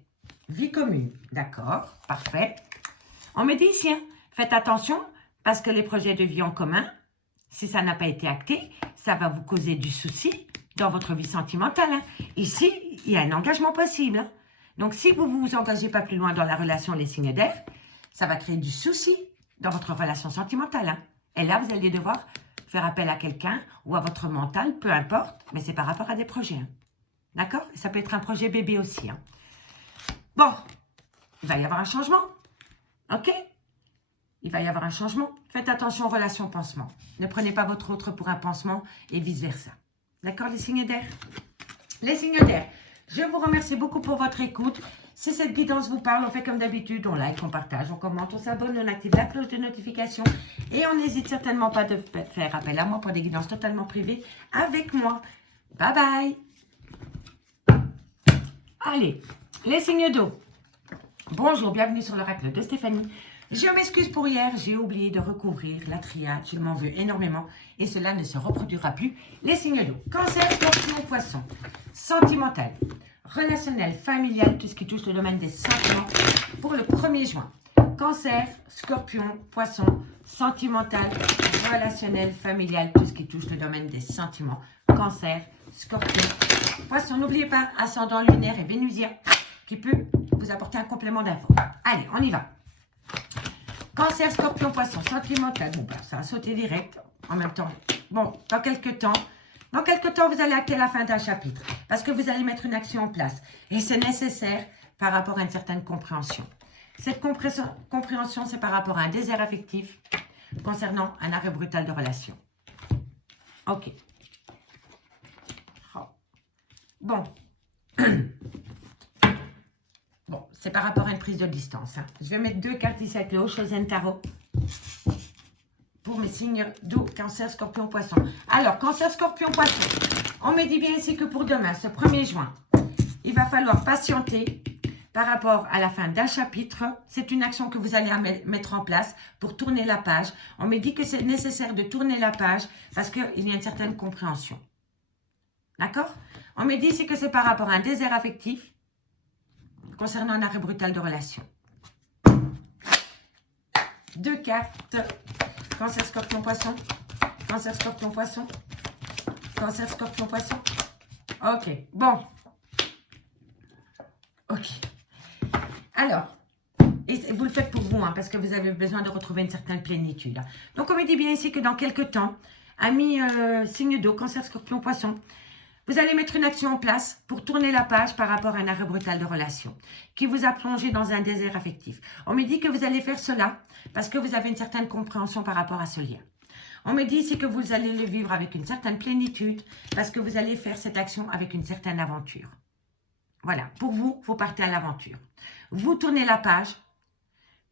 vie commune, d'accord, parfait. On me dit ici, hein, faites attention parce que les projets de vie en commun, si ça n'a pas été acté, ça va vous causer du souci dans votre vie sentimentale. Hein. Ici, il y a un engagement possible. Hein. Donc, si vous ne vous engagez pas plus loin dans la relation les signes d'air, ça va créer du souci dans votre relation sentimentale. Hein. Et là, vous allez devoir faire appel à quelqu'un ou à votre mental, peu importe, mais c'est par rapport à des projets. Hein. D'accord? Ça peut être un projet bébé aussi. Hein. Bon, il va y avoir un changement. Ok? il va y avoir un changement. Faites attention aux relations pansement. Ne prenez pas votre autre pour un pansement et vice-versa. D'accord, les signes d'air? Les signes d'air, je vous remercie beaucoup pour votre écoute. Si cette guidance vous parle, on fait comme d'habitude, on like, on partage, on commente, on s'abonne, on active la cloche de notification et on n'hésite certainement pas de faire appel à moi pour des guidances totalement privées avec moi. Bye bye. Allez, les signes d'eau. Bonjour, bienvenue sur l'oracle de Stéphanie. Je m'excuse pour hier, j'ai oublié de recouvrir la triade, je m'en veux énormément et cela ne se reproduira plus. Les signes d'eau, cancer, scorpion, poisson, sentimental, relationnel, familial, tout ce qui touche le domaine des sentiments pour le 1er juin. Cancer, scorpion, poisson, sentimental, relationnel, familial, tout ce qui touche le domaine des sentiments. Cancer, scorpion, poisson. N'oubliez pas, ascendant lunaire et vénusien qui peut vous apporter un complément d'info. Allez, on y va. Cancer, scorpion, poisson, sentimental. Bon, ben, ça va sauter direct en même temps. Bon, dans quelques temps, vous allez acter la fin d'un chapitre parce que vous allez mettre une action en place. Et c'est nécessaire par rapport à une certaine compréhension. Cette compréhension, c'est par rapport à un désert affectif concernant un arrêt brutal de relation. Ok. Oh. Bon. Bon, c'est par rapport à une prise de distance. Hein. Je vais mettre 2 cartes ici avec le Oshozen Tarot pour mes signes d'eau, cancer, scorpion, poisson. Alors, cancer, scorpion, poisson. On me dit bien ici que pour demain, ce 1er juin, il va falloir patienter par rapport à la fin d'un chapitre. C'est une action que vous allez mettre en place pour tourner la page. On me dit que c'est nécessaire de tourner la page parce qu'il y a une certaine compréhension. D'accord? On me dit ici que c'est par rapport à un désert affectif concernant un arrêt brutal de relation. 2 cartes. Cancer, scorpion, poisson. Cancer, scorpion, poisson. Cancer, scorpion, poisson. Ok, bon. Ok. Alors, et vous le faites pour vous, hein, parce que vous avez besoin de retrouver une certaine plénitude. Donc, on me dit bien ici que dans quelques temps, amis signe d'eau, cancer, scorpion, poisson, vous allez mettre une action en place pour tourner la page par rapport à un arrêt brutal de relation qui vous a plongé dans un désert affectif. On me dit que vous allez faire cela parce que vous avez une certaine compréhension par rapport à ce lien. On me dit ici que vous allez le vivre avec une certaine plénitude parce que vous allez faire cette action avec une certaine aventure. Voilà, pour vous, vous partez à l'aventure. Vous tournez la page,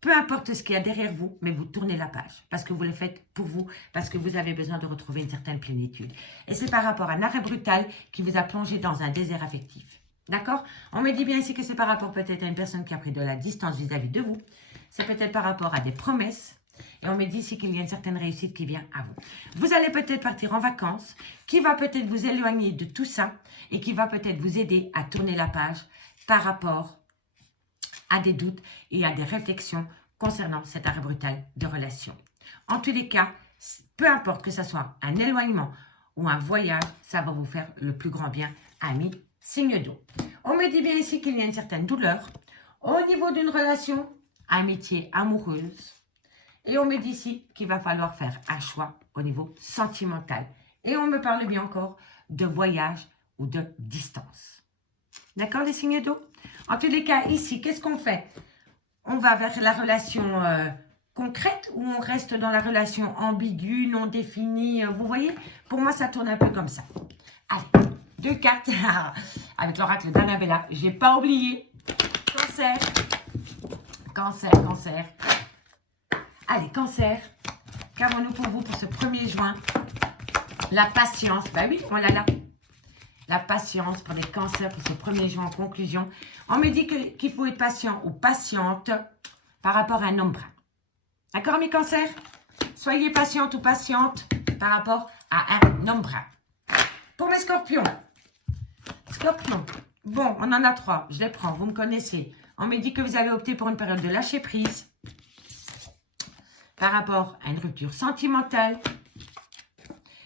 peu importe ce qu'il y a derrière vous, mais vous tournez la page parce que vous le faites pour vous, parce que vous avez besoin de retrouver une certaine plénitude. Et c'est par rapport à un arrêt brutal qui vous a plongé dans un désert affectif. D'accord? On me dit bien ici que c'est par rapport peut-être à une personne qui a pris de la distance vis-à-vis de vous. C'est peut-être par rapport à des promesses. Et on me dit ici qu'il y a une certaine réussite qui vient à vous. Vous allez peut-être partir en vacances, qui va peut-être vous éloigner de tout ça et qui va peut-être vous aider à tourner la page par rapport à des doutes et à des réflexions concernant cet arrêt brutal de relation. En tous les cas, peu importe que ce soit un éloignement ou un voyage, ça va vous faire le plus grand bien, amis, signe d'eau. On me dit bien ici qu'il y a une certaine douleur au niveau d'une relation, amitié, amoureuse. Et on me dit ici qu'il va falloir faire un choix au niveau sentimental. Et on me parle bien encore de voyage ou de distance. D'accord, les signes d'eau? En tous les cas, ici, qu'est-ce qu'on fait? On va vers la relation concrète ou on reste dans la relation ambiguë, non définie? Vous voyez? Pour moi, ça tourne un peu comme ça. Allez, 2 cartes avec l'oracle d'Annabella. Je n'ai pas oublié. Cancer. Cancer, cancer. Allez, cancer. Qu'avons-nous pour vous pour ce 1er juin? La patience. Ben oui, on l'a là. La patience pour les cancers pour ce 1er juin en conclusion. On me dit qu'il faut être patient ou patiente par rapport à un homme brun. D'accord, mes cancers? Soyez patiente ou patiente par rapport à un homme brun. Pour mes scorpions. Scorpions. Bon, on en a 3. Je les prends, vous me connaissez. On me dit que vous avez opté pour une période de lâcher prise par rapport à une rupture sentimentale.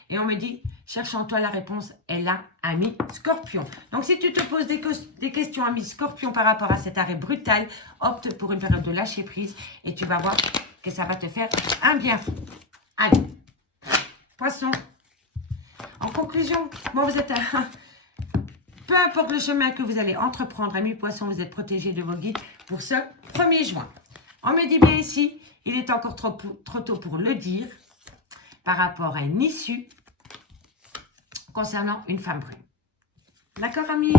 Et on me dit, cherche en toi la réponse est là, ami Scorpion. Donc, si tu te poses des questions, ami Scorpion, par rapport à cet arrêt brutal, opte pour une période de lâcher prise et tu vas voir que ça va te faire un bien fou. Allez, Poisson. En conclusion, bon, vous êtes un... Peu importe le chemin que vous allez entreprendre, ami Poisson, vous êtes protégé de vos guides pour ce 1er juin. On me dit bien ici, il est encore trop tôt pour le dire, par rapport à une issue concernant une femme brune. D'accord, amis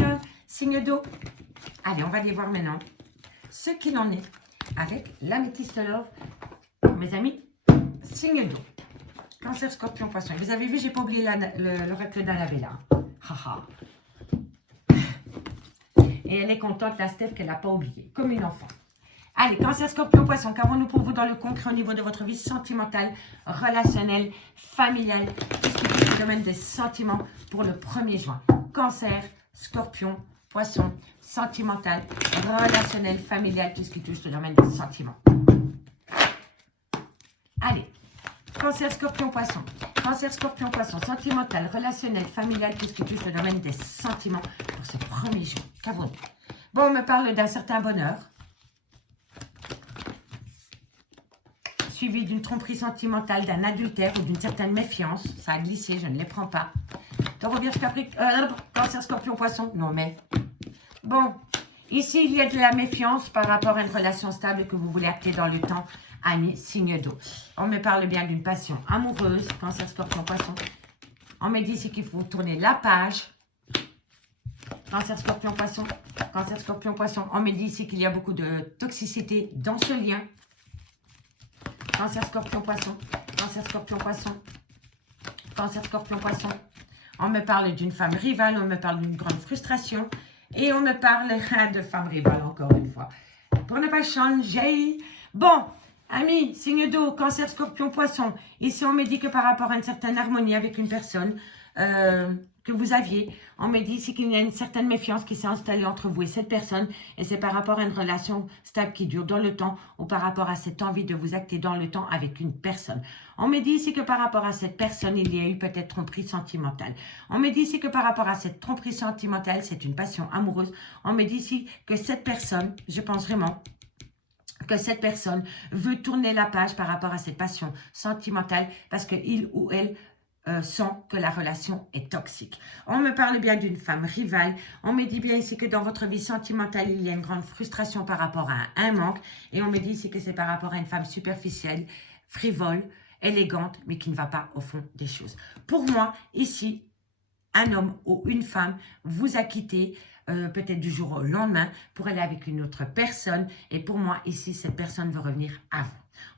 signe d'eau? Allez, on va aller voir maintenant ce qu'il en est avec l'améthyste love, mes amis, signe d'eau. Cancer, scorpion, poisson. Vous avez vu, j'ai pas oublié l'oracle d'Annabella. Haha. Et elle est contente, la Steph, qu'elle n'a pas oublié, comme une enfant. Allez, cancer, scorpion, poisson, qu'avons-nous pour vous dans le concret au niveau de votre vie sentimentale, relationnelle, familiale, qu'est-ce qui touche le domaine des sentiments pour le 1er juin? Cancer, scorpion, poisson, sentimental, relationnel, familial, tout ce qui touche le domaine des sentiments. Allez, cancer, scorpion, poisson. Cancer, scorpion, poisson, sentimental, relationnel, familial, tout ce qui touche le domaine des sentiments pour ce 1er juin. Qu'avons-nous? Bon, on me parle d'un certain bonheur, suivi d'une tromperie sentimentale, d'un adultère ou d'une certaine méfiance. Ça a glissé, je ne les prends pas. Taureau, Vierge, Capricorne, Cancer, Scorpion, Poisson. Non, mais... Bon, ici, il y a de la méfiance par rapport à une relation stable que vous voulez acter dans le temps, ami, signe d'eau. On me parle bien d'une passion amoureuse, Cancer, Scorpion, Poisson. On me dit ici qu'il faut tourner la page. Cancer, Scorpion, Poisson. Cancer, Scorpion, Poisson. On me dit ici qu'il y a beaucoup de toxicité dans ce lien. Cancer, Scorpion, Poisson. Cancer, Scorpion, Poisson. Cancer, Scorpion, Poisson. On me parle d'une femme rivale, on me parle d'une grande frustration. Et on me parle de femme rivale, encore une fois. Pour ne pas changer. Bon, amis, signe d'eau, Cancer, Scorpion, Poisson. Ici, on me dit que par rapport à une certaine harmonie avec une personne que vous aviez, on me dit ici qu'il y a une certaine méfiance qui s'est installée entre vous et cette personne. Et c'est par rapport à une relation stable qui dure dans le temps ou par rapport à cette envie de vous acter dans le temps avec une personne. On me dit ici que par rapport à cette personne, il y a eu peut-être tromperie sentimentale. On me dit ici que par rapport à cette tromperie sentimentale, c'est une passion amoureuse. On me dit ici que cette personne, je pense vraiment que cette personne veut tourner la page par rapport à cette passion sentimentale parce qu'il ou elle sent que la relation est toxique. On me parle bien d'une femme rivale. On me dit bien ici que dans votre vie sentimentale, il y a une grande frustration par rapport à un manque. Et on me dit ici que c'est par rapport à une femme superficielle, frivole, élégante, mais qui ne va pas au fond des choses. Pour moi, ici, un homme ou une femme vous a quitté peut-être du jour au lendemain pour aller avec une autre personne. Et pour moi, ici, cette personne veut revenir à vous.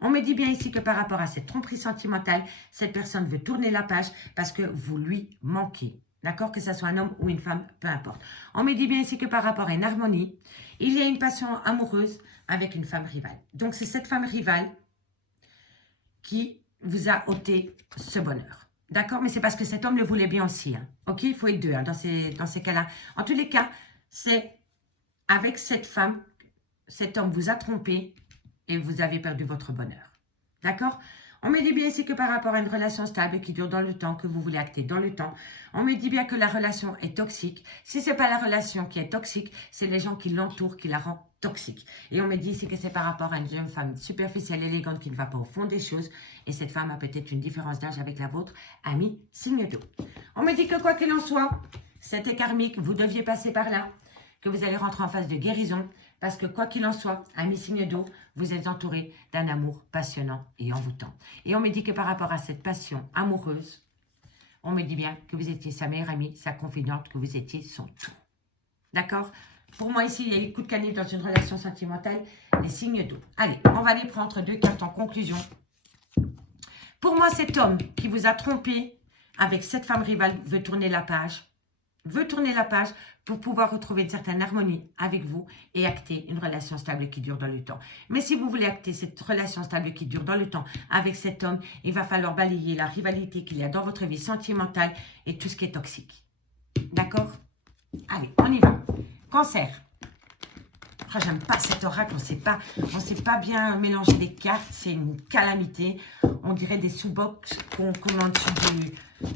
On me dit bien ici que par rapport à cette tromperie sentimentale, cette personne veut tourner la page parce que vous lui manquez. D'accord? Que ce soit un homme ou une femme, peu importe. On me dit bien ici que par rapport à une harmonie, il y a une passion amoureuse avec une femme rivale. Donc, c'est cette femme rivale qui vous a ôté ce bonheur. D'accord? Mais c'est parce que cet homme le voulait bien aussi. Hein. Ok? Il faut être deux hein, dans ces cas-là. En tous les cas, c'est avec cette femme, cet homme vous a trompé et vous avez perdu votre bonheur. D'accord? On me dit bien ici que par rapport à une relation stable qui dure dans le temps, que vous voulez acter dans le temps, on me dit bien que la relation est toxique. Si ce n'est pas la relation qui est toxique, c'est les gens qui l'entourent qui la rendent toxique. Et on me dit ici que c'est par rapport à une jeune femme superficielle, élégante, qui ne va pas au fond des choses. Et cette femme a peut-être une différence d'âge avec la vôtre, ami, signe d'eau. On me dit que quoi qu'il en soit, c'était karmique, vous deviez passer par là, que vous allez rentrer en phase de guérison. Parce que quoi qu'il en soit, ami signe d'eau, vous êtes entouré d'un amour passionnant et envoûtant. Et on me dit que par rapport à cette passion amoureuse, on me dit bien que vous étiez sa meilleure amie, sa confidente, que vous étiez son tout. D'accord? Pour moi ici, il y a eu coup de canif dans une relation sentimentale, les signes d'eau. Allez, on va aller prendre deux cartes en conclusion. Pour moi, cet homme qui vous a trompé avec cette femme rivale veut tourner la page pour pouvoir retrouver une certaine harmonie avec vous et acter une relation stable qui dure dans le temps. Mais si vous voulez acter cette relation stable qui dure dans le temps avec cet homme, il va falloir balayer la rivalité qu'il y a dans votre vie sentimentale et tout ce qui est toxique. D'accord? Allez, on y va. Cancer. Oh, j'aime pas cet oracle, on sait pas bien mélanger les cartes, c'est une calamité. On dirait des sous-box qu'on commande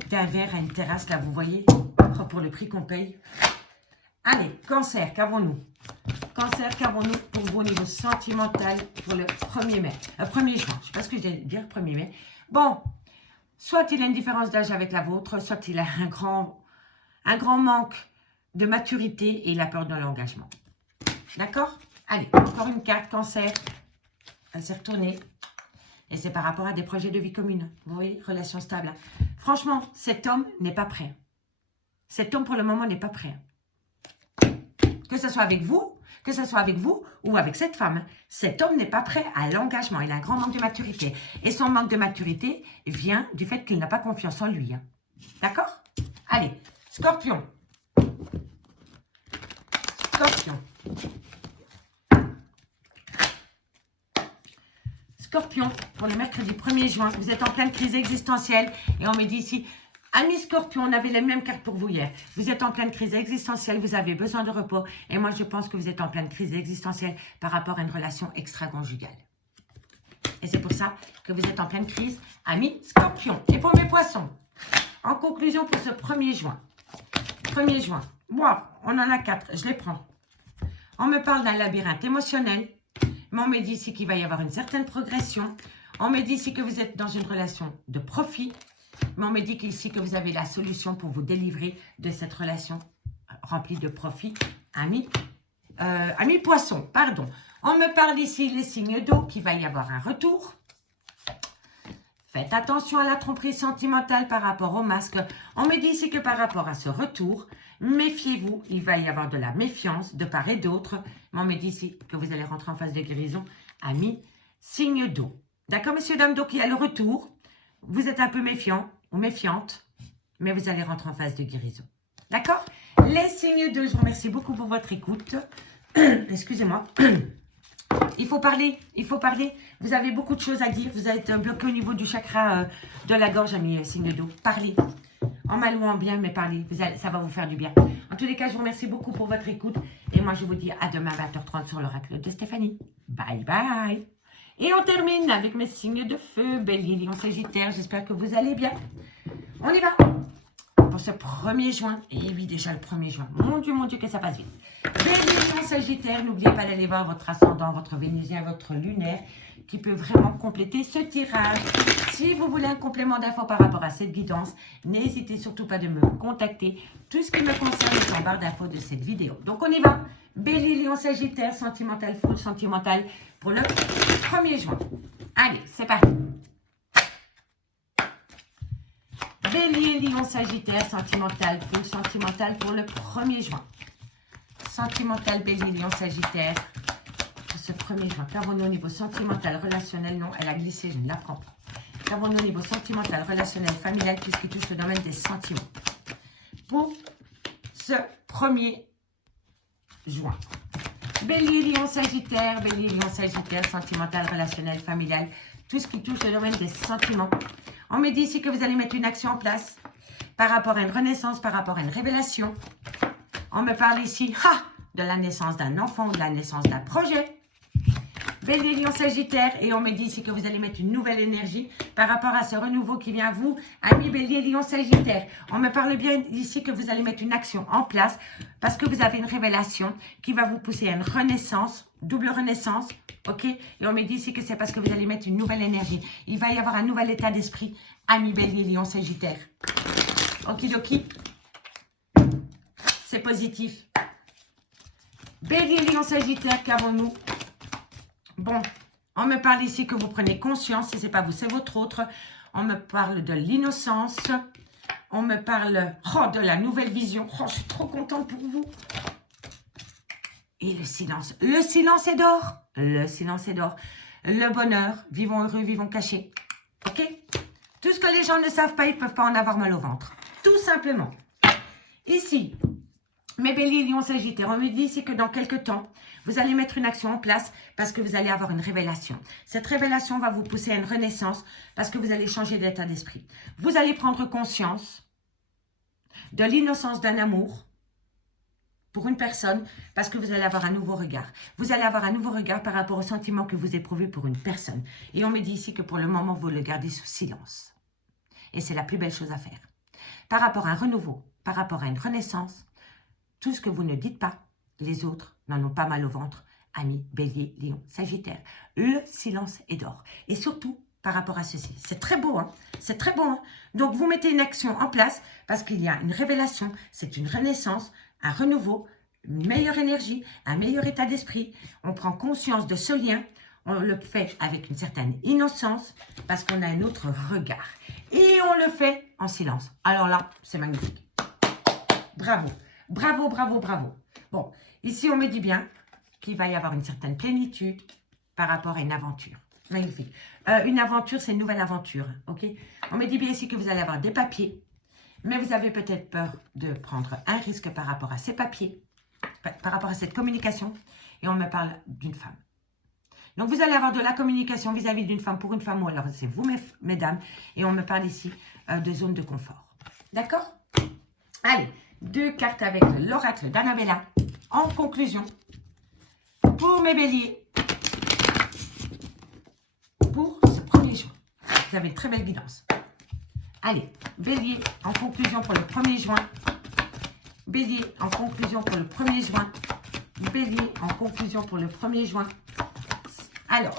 d'un verre à une terrasse, là, vous voyez, oh, pour le prix qu'on paye. Allez, cancer, qu'avons-nous? Cancer, qu'avons-nous pour vous au niveau sentimental pour le 1er mai 1er juin, je ne sais pas ce que je vais dire, 1er mai. Bon, soit il a une différence d'âge avec la vôtre, soit il a un grand manque de maturité et il a peur de l'engagement. D'accord? Allez, encore une carte, cancer. Elle s'est retournée. Et c'est par rapport à des projets de vie commune. Vous voyez, relation stable. Franchement, cet homme n'est pas prêt. Cet homme, pour le moment, n'est pas prêt. Que ce soit avec vous, ou avec cette femme, cet homme n'est pas prêt à l'engagement. Il a un grand manque de maturité. Et son manque de maturité vient du fait qu'il n'a pas confiance en lui. Hein. D'accord? Allez, Scorpion. Scorpion. Scorpion, pour le mercredi 1er juin, vous êtes en pleine crise existentielle. Et on me dit ici, amis Scorpion, on avait les mêmes cartes pour vous hier. Vous êtes en pleine crise existentielle, vous avez besoin de repos. Et moi, je pense que vous êtes en pleine crise existentielle par rapport à une relation extra-conjugale. Et c'est pour ça que vous êtes en pleine crise, amis Scorpion. Et pour mes poissons, en conclusion pour ce 1er juin. 1er juin, moi, on en a 4, je les prends. On me parle d'un labyrinthe émotionnel. Mais on me dit ici qu'il va y avoir une certaine progression. On me dit ici que vous êtes dans une relation de profit. Mais on me dit ici que vous avez la solution pour vous délivrer de cette relation remplie de profit. Ami poisson, pardon. On me parle ici les signes d'eau, qu'il va y avoir un retour. Faites attention à la tromperie sentimentale par rapport au masque. On me dit ici que par rapport à ce retour, méfiez-vous, il va y avoir de la méfiance de part et d'autre. Mais on me dit ici que vous allez rentrer en phase de guérison. Amis, signe d'eau. D'accord, messieurs, dames, donc il y a le retour. Vous êtes un peu méfiant ou méfiante, mais vous allez rentrer en phase de guérison. D'accord? Les signes d'eau, je vous remercie beaucoup pour votre écoute. Excusez-moi. Il faut parler, Vous avez beaucoup de choses à dire. Vous êtes bloqué au niveau du chakra de la gorge, amis signe d'eau. Parlez. En mal ou en bien, mais parlez. Ça va vous faire du bien. En tous les cas, je vous remercie beaucoup pour votre écoute. Et moi, je vous dis à demain 20h30 sur l'oracle de Stéphanie. Bye bye. Et on termine avec mes signes de feu. Bélier, Lion, Sagittaire. J'espère que vous allez bien. On y va. Pour ce 1er juin. Et oui, déjà le 1er juin. Mon Dieu, que ça passe vite. Bélier, Lion, Sagittaire. N'oubliez pas d'aller voir votre ascendant, votre vénusien, votre lunaire, qui peut vraiment compléter ce tirage. Si vous voulez un complément d'infos par rapport à cette guidance, n'hésitez surtout pas de me contacter. Tout ce qui me concerne est en barre d'infos de cette vidéo. Donc on y va. Bélier, Lion, Sagittaire, sentimental, full sentimental pour le 1er juin. Allez, c'est parti. Bélier, Lion, Sagittaire, sentimental, full sentimental pour le 1er juin. Sentimental, Bélier, Lion, Sagittaire. Pour ce 1er juin. Qu'avons-nous au niveau sentimental, relationnel? Non, elle a glissé, je ne la prends pas. Qu'avons-nous au niveau sentimental, relationnel, familial, tout ce qui touche le domaine des sentiments. Pour ce 1er juin. Bélier, Lion, Sagittaire, sentimental, relationnel, familial, tout ce qui touche le domaine des sentiments. On me dit ici que vous allez mettre une action en place par rapport à une renaissance, par rapport à une révélation. On me parle ici de la naissance d'un enfant, de la naissance d'un projet. Bélier, Lion, Sagittaire, et on me dit ici que vous allez mettre une nouvelle énergie par rapport à ce renouveau qui vient à vous, amis Bélier, Lion, Sagittaire. On me parle bien ici que vous allez mettre une action en place parce que vous avez une révélation qui va vous pousser à une renaissance, double renaissance, ok? Et on me dit ici que c'est parce que vous allez mettre une nouvelle énergie. Il va y avoir un nouvel état d'esprit, amis Bélier, Lion, Sagittaire. Okidoki. C'est positif. Bélier, Lion, Sagittaire, qu'avons-nous? Bon, on me parle ici que vous prenez conscience, si ce n'est pas vous, c'est votre autre. On me parle de l'innocence. On me parle de la nouvelle vision. Je suis trop contente pour vous. Et le silence. Le silence est d'or. Le silence est d'or. Le bonheur. Vivons heureux, vivons cachés. Ok? Tout ce que les gens ne savent pas, ils ne peuvent pas en avoir mal au ventre. Tout simplement. Ici, mes Béliers, Lion, Sagittaire, on me dit ici que dans quelques temps, vous allez mettre une action en place parce que vous allez avoir une révélation. Cette révélation va vous pousser à une renaissance parce que vous allez changer d'état d'esprit. Vous allez prendre conscience de l'innocence d'un amour pour une personne parce que vous allez avoir un nouveau regard. Vous allez avoir un nouveau regard par rapport au sentiment que vous éprouvez pour une personne. Et on me dit ici que pour le moment, vous le gardez sous silence. Et c'est la plus belle chose à faire. Par rapport à un renouveau, par rapport à une renaissance, tout ce que vous ne dites pas, les autres n'en ont pas mal au ventre. Amis, Bélier, Lion, Sagittaire. Le silence est d'or. Et surtout, par rapport à ceci. C'est très beau, hein? C'est très beau, hein? Donc, vous mettez une action en place parce qu'il y a une révélation, c'est une renaissance, un renouveau, une meilleure énergie, un meilleur état d'esprit. On prend conscience de ce lien. On le fait avec une certaine innocence parce qu'on a un autre regard. Et on le fait en silence. Alors là, c'est magnifique. Bravo. Bravo, bravo, bravo. Bon, ici, on me dit bien qu'il va y avoir une certaine plénitude par rapport à une aventure. Magnifique. Une aventure, c'est une nouvelle aventure. Ok. On me dit bien ici que vous allez avoir des papiers. Mais vous avez peut-être peur de prendre un risque par rapport à ces papiers. Par rapport à cette communication. Et on me parle d'une femme. Donc, vous allez avoir de la communication vis-à-vis d'une femme pour une femme, ou alors c'est vous, mesdames. Et on me parle ici de zone de confort. D'accord? Allez, 2 cartes avec l'oracle d'Annabella. En conclusion, pour mes béliers, pour ce 1er juin, vous avez une très belle guidance. Allez, bélier, en conclusion pour le 1er juin. Bélier, en conclusion pour le 1er juin. Bélier, en conclusion pour le 1er juin. Alors,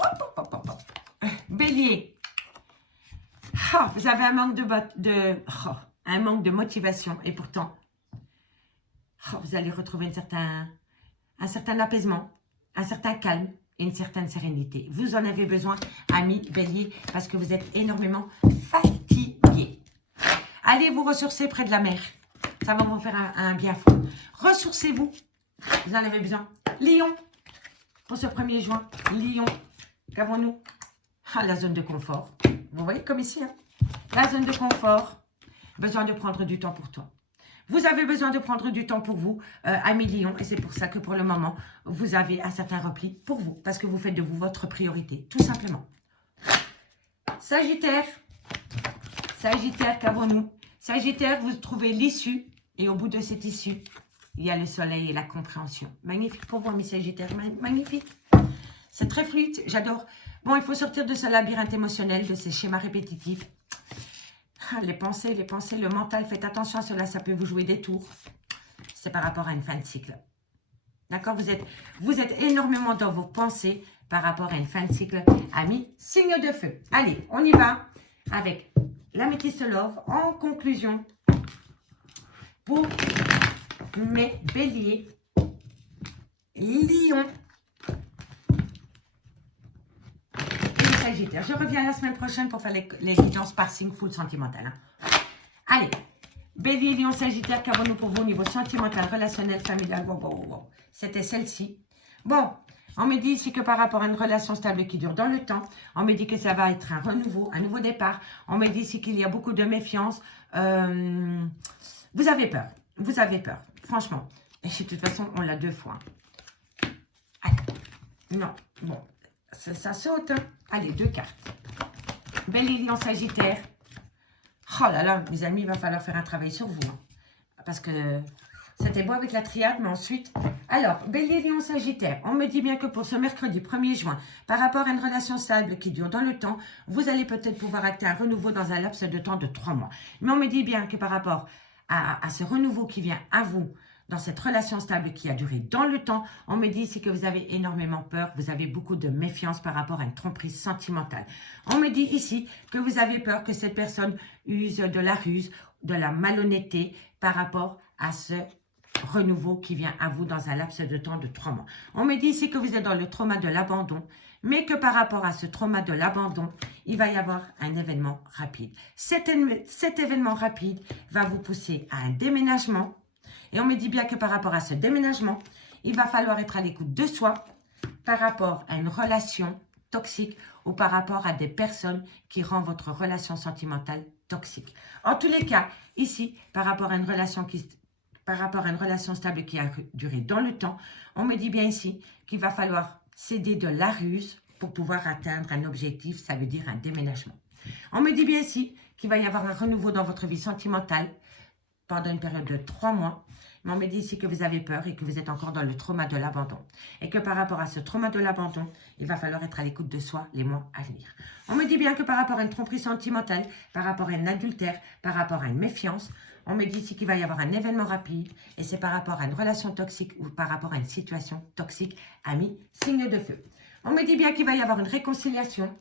Bélier, vous avez un manque un manque de motivation et pourtant, vous allez retrouver un certain apaisement, un certain calme et une certaine sérénité. Vous en avez besoin, amis Bélier, parce que vous êtes énormément fatigué. Allez vous ressourcer près de la mer. Ça va vous faire un bien fou. Ressourcez-vous. Vous en avez besoin. Lion. Pour ce 1er juin, Lion, qu'avons-nous? La zone de confort. Vous voyez comme ici, hein? La zone de confort. Besoin de prendre du temps pour toi. Vous avez besoin de prendre du temps pour vous, amis Lion. Et c'est pour ça que pour le moment, vous avez un certain repli pour vous. Parce que vous faites de vous votre priorité, tout simplement. Sagittaire. Sagittaire, qu'avons-nous? Sagittaire, vous trouvez l'issue. Et au bout de cette issue, il y a le soleil et la compréhension. Magnifique pour vous, mes Sagittaires. Magnifique. C'est très fluide. J'adore. Bon, il faut sortir de ce labyrinthe émotionnel, de ces schémas répétitifs. Les pensées, le mental. Faites attention à cela. Ça peut vous jouer des tours. C'est par rapport à une fin de cycle. D'accord? Vous êtes énormément dans vos pensées par rapport à une fin de cycle. Amis, signe de feu. Allez, on y va avec l'améthyste love. En conclusion, pour mes béliers, lions et les sagittaires. Je reviens la semaine prochaine pour faire les guidances par signe full sentimental. Hein. Allez, bélier, lion, sagittaire, qu'avons-nous pour vous au niveau sentimental, relationnel, familial? Wow. C'était celle-ci. Bon, on me dit ici que par rapport à une relation stable qui dure dans le temps, on me dit que ça va être un renouveau, un nouveau départ. On me dit ici qu'il y a beaucoup de méfiance. Vous avez peur. Vous avez peur, franchement. Et de toute façon, on l'a 2 fois. Allez. Non, bon, ça saute. Hein. Allez, 2 cartes. Bélier, lion, sagittaire. Oh là là, mes amis, il va falloir faire un travail sur vous. Hein. Parce que c'était beau avec la triade, mais ensuite... Alors, bélier, lion, sagittaire. On me dit bien que pour ce mercredi 1er juin, par rapport à une relation stable qui dure dans le temps, vous allez peut-être pouvoir acter un renouveau dans un laps de temps de 3 mois. Mais on me dit bien que par rapport à ce renouveau qui vient à vous dans cette relation stable qui a duré dans le temps, on me dit ici que vous avez énormément peur, vous avez beaucoup de méfiance par rapport à une tromperie sentimentale. On me dit ici que vous avez peur que cette personne use de la ruse, de la malhonnêteté par rapport à ce renouveau qui vient à vous dans un laps de temps de 3 mois. On me dit ici que vous êtes dans le trauma de l'abandon, mais que par rapport à ce trauma de l'abandon, il va y avoir un événement rapide. Cet événement rapide va vous pousser à un déménagement. Et on me dit bien que par rapport à ce déménagement, il va falloir être à l'écoute de soi par rapport à une relation toxique ou par rapport à des personnes qui rendent votre relation sentimentale toxique. En tous les cas, ici, par rapport à une relation stable qui a duré dans le temps, on me dit bien ici qu'il va falloir céder de la ruse pour pouvoir atteindre un objectif, ça veut dire un déménagement. On me dit bien ici qu'il va y avoir un renouveau dans votre vie sentimentale pendant une période de 3 mois. Mais on me dit ici que vous avez peur et que vous êtes encore dans le trauma de l'abandon. Et que par rapport à ce trauma de l'abandon, il va falloir être à l'écoute de soi les mois à venir. On me dit bien que par rapport à une tromperie sentimentale, par rapport à un adultère, par rapport à une méfiance, on me dit ici qu'il va y avoir un événement rapide et c'est par rapport à une relation toxique ou par rapport à une situation toxique, amis, signe de feu. On me dit bien qu'il va y avoir une réconciliation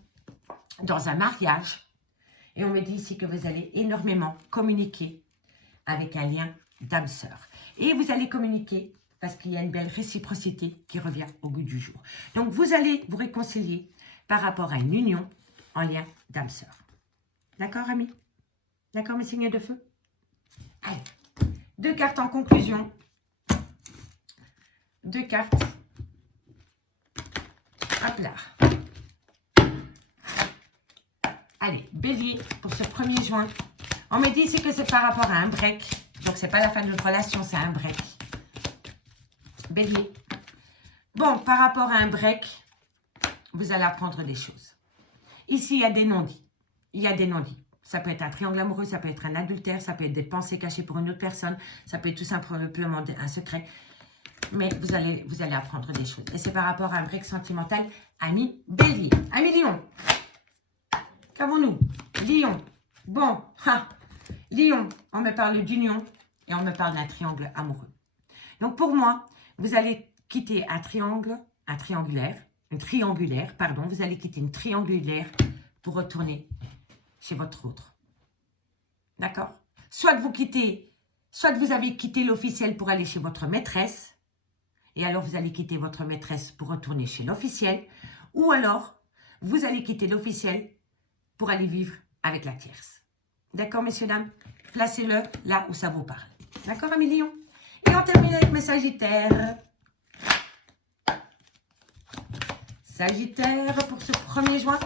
dans un mariage et on me dit ici que vous allez énormément communiquer avec un lien d'âme sœur. Et vous allez communiquer parce qu'il y a une belle réciprocité qui revient au goût du jour. Donc, vous allez vous réconcilier par rapport à une union en lien d'âme-sœur. D'accord, amis? D'accord, mes signes de feu? Allez, 2 cartes en conclusion. 2 cartes. Hop là. Allez, bélier, pour ce 1er juin. On me dit ici que c'est par rapport à un break. Donc, c'est pas la fin de notre relation, c'est un break. Bélier. Bon, par rapport à un break, vous allez apprendre des choses. Ici, il y a des non-dits. Il y a des non-dits. Ça peut être un triangle amoureux, ça peut être un adultère, ça peut être des pensées cachées pour une autre personne, ça peut être tout simplement un secret. Mais vous allez apprendre des choses. Et c'est par rapport à un break sentimental, ami bélier. Ami lion. Qu'avons-nous? Lion. Bon, Lion, on me parle d'union et on me parle d'un triangle amoureux. Donc pour moi, vous allez quitter un triangulaire, vous allez quitter une triangulaire pour retourner chez votre autre. D'accord? Soit vous avez quitté l'officiel pour aller chez votre maîtresse, et alors vous allez quitter votre maîtresse pour retourner chez l'officiel, ou alors vous allez quitter l'officiel pour aller vivre avec la tierce. D'accord, messieurs, dames? Placez-le là où ça vous parle. D'accord, amis lions? Et on termine avec mes sagittaires. Sagittaire pour ce 1er juin.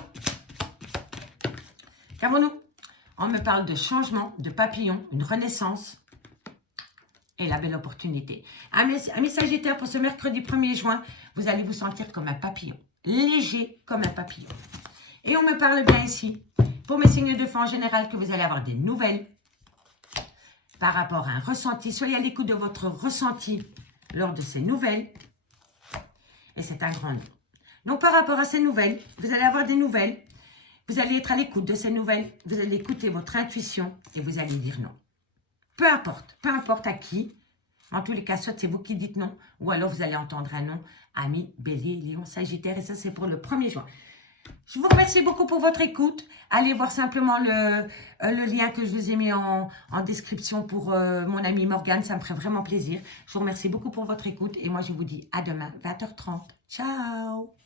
Qu'avons-nous? On me parle de changement, de papillon, une renaissance et la belle opportunité. Amis Sagittaires, pour ce mercredi 1er juin, vous allez vous sentir comme un papillon, léger comme un papillon. Et on me parle bien ici, pour mes signes de feu en général, que vous allez avoir des nouvelles par rapport à un ressenti. Soyez à l'écoute de votre ressenti lors de ces nouvelles. Et c'est un grand nom. Donc, par rapport à ces nouvelles, vous allez avoir des nouvelles. Vous allez être à l'écoute de ces nouvelles. Vous allez écouter votre intuition et vous allez dire non. Peu importe à qui. En tous les cas, soit c'est vous qui dites non, ou alors vous allez entendre un non. Amis, bélier, lion, sagittaire. Et ça, c'est pour le 1er juin. Je vous remercie beaucoup pour votre écoute. Allez voir simplement le lien que je vous ai mis en description pour mon amie Morgane. Ça me ferait vraiment plaisir. Je vous remercie beaucoup pour votre écoute. Et moi, je vous dis à demain, 20h30. Ciao!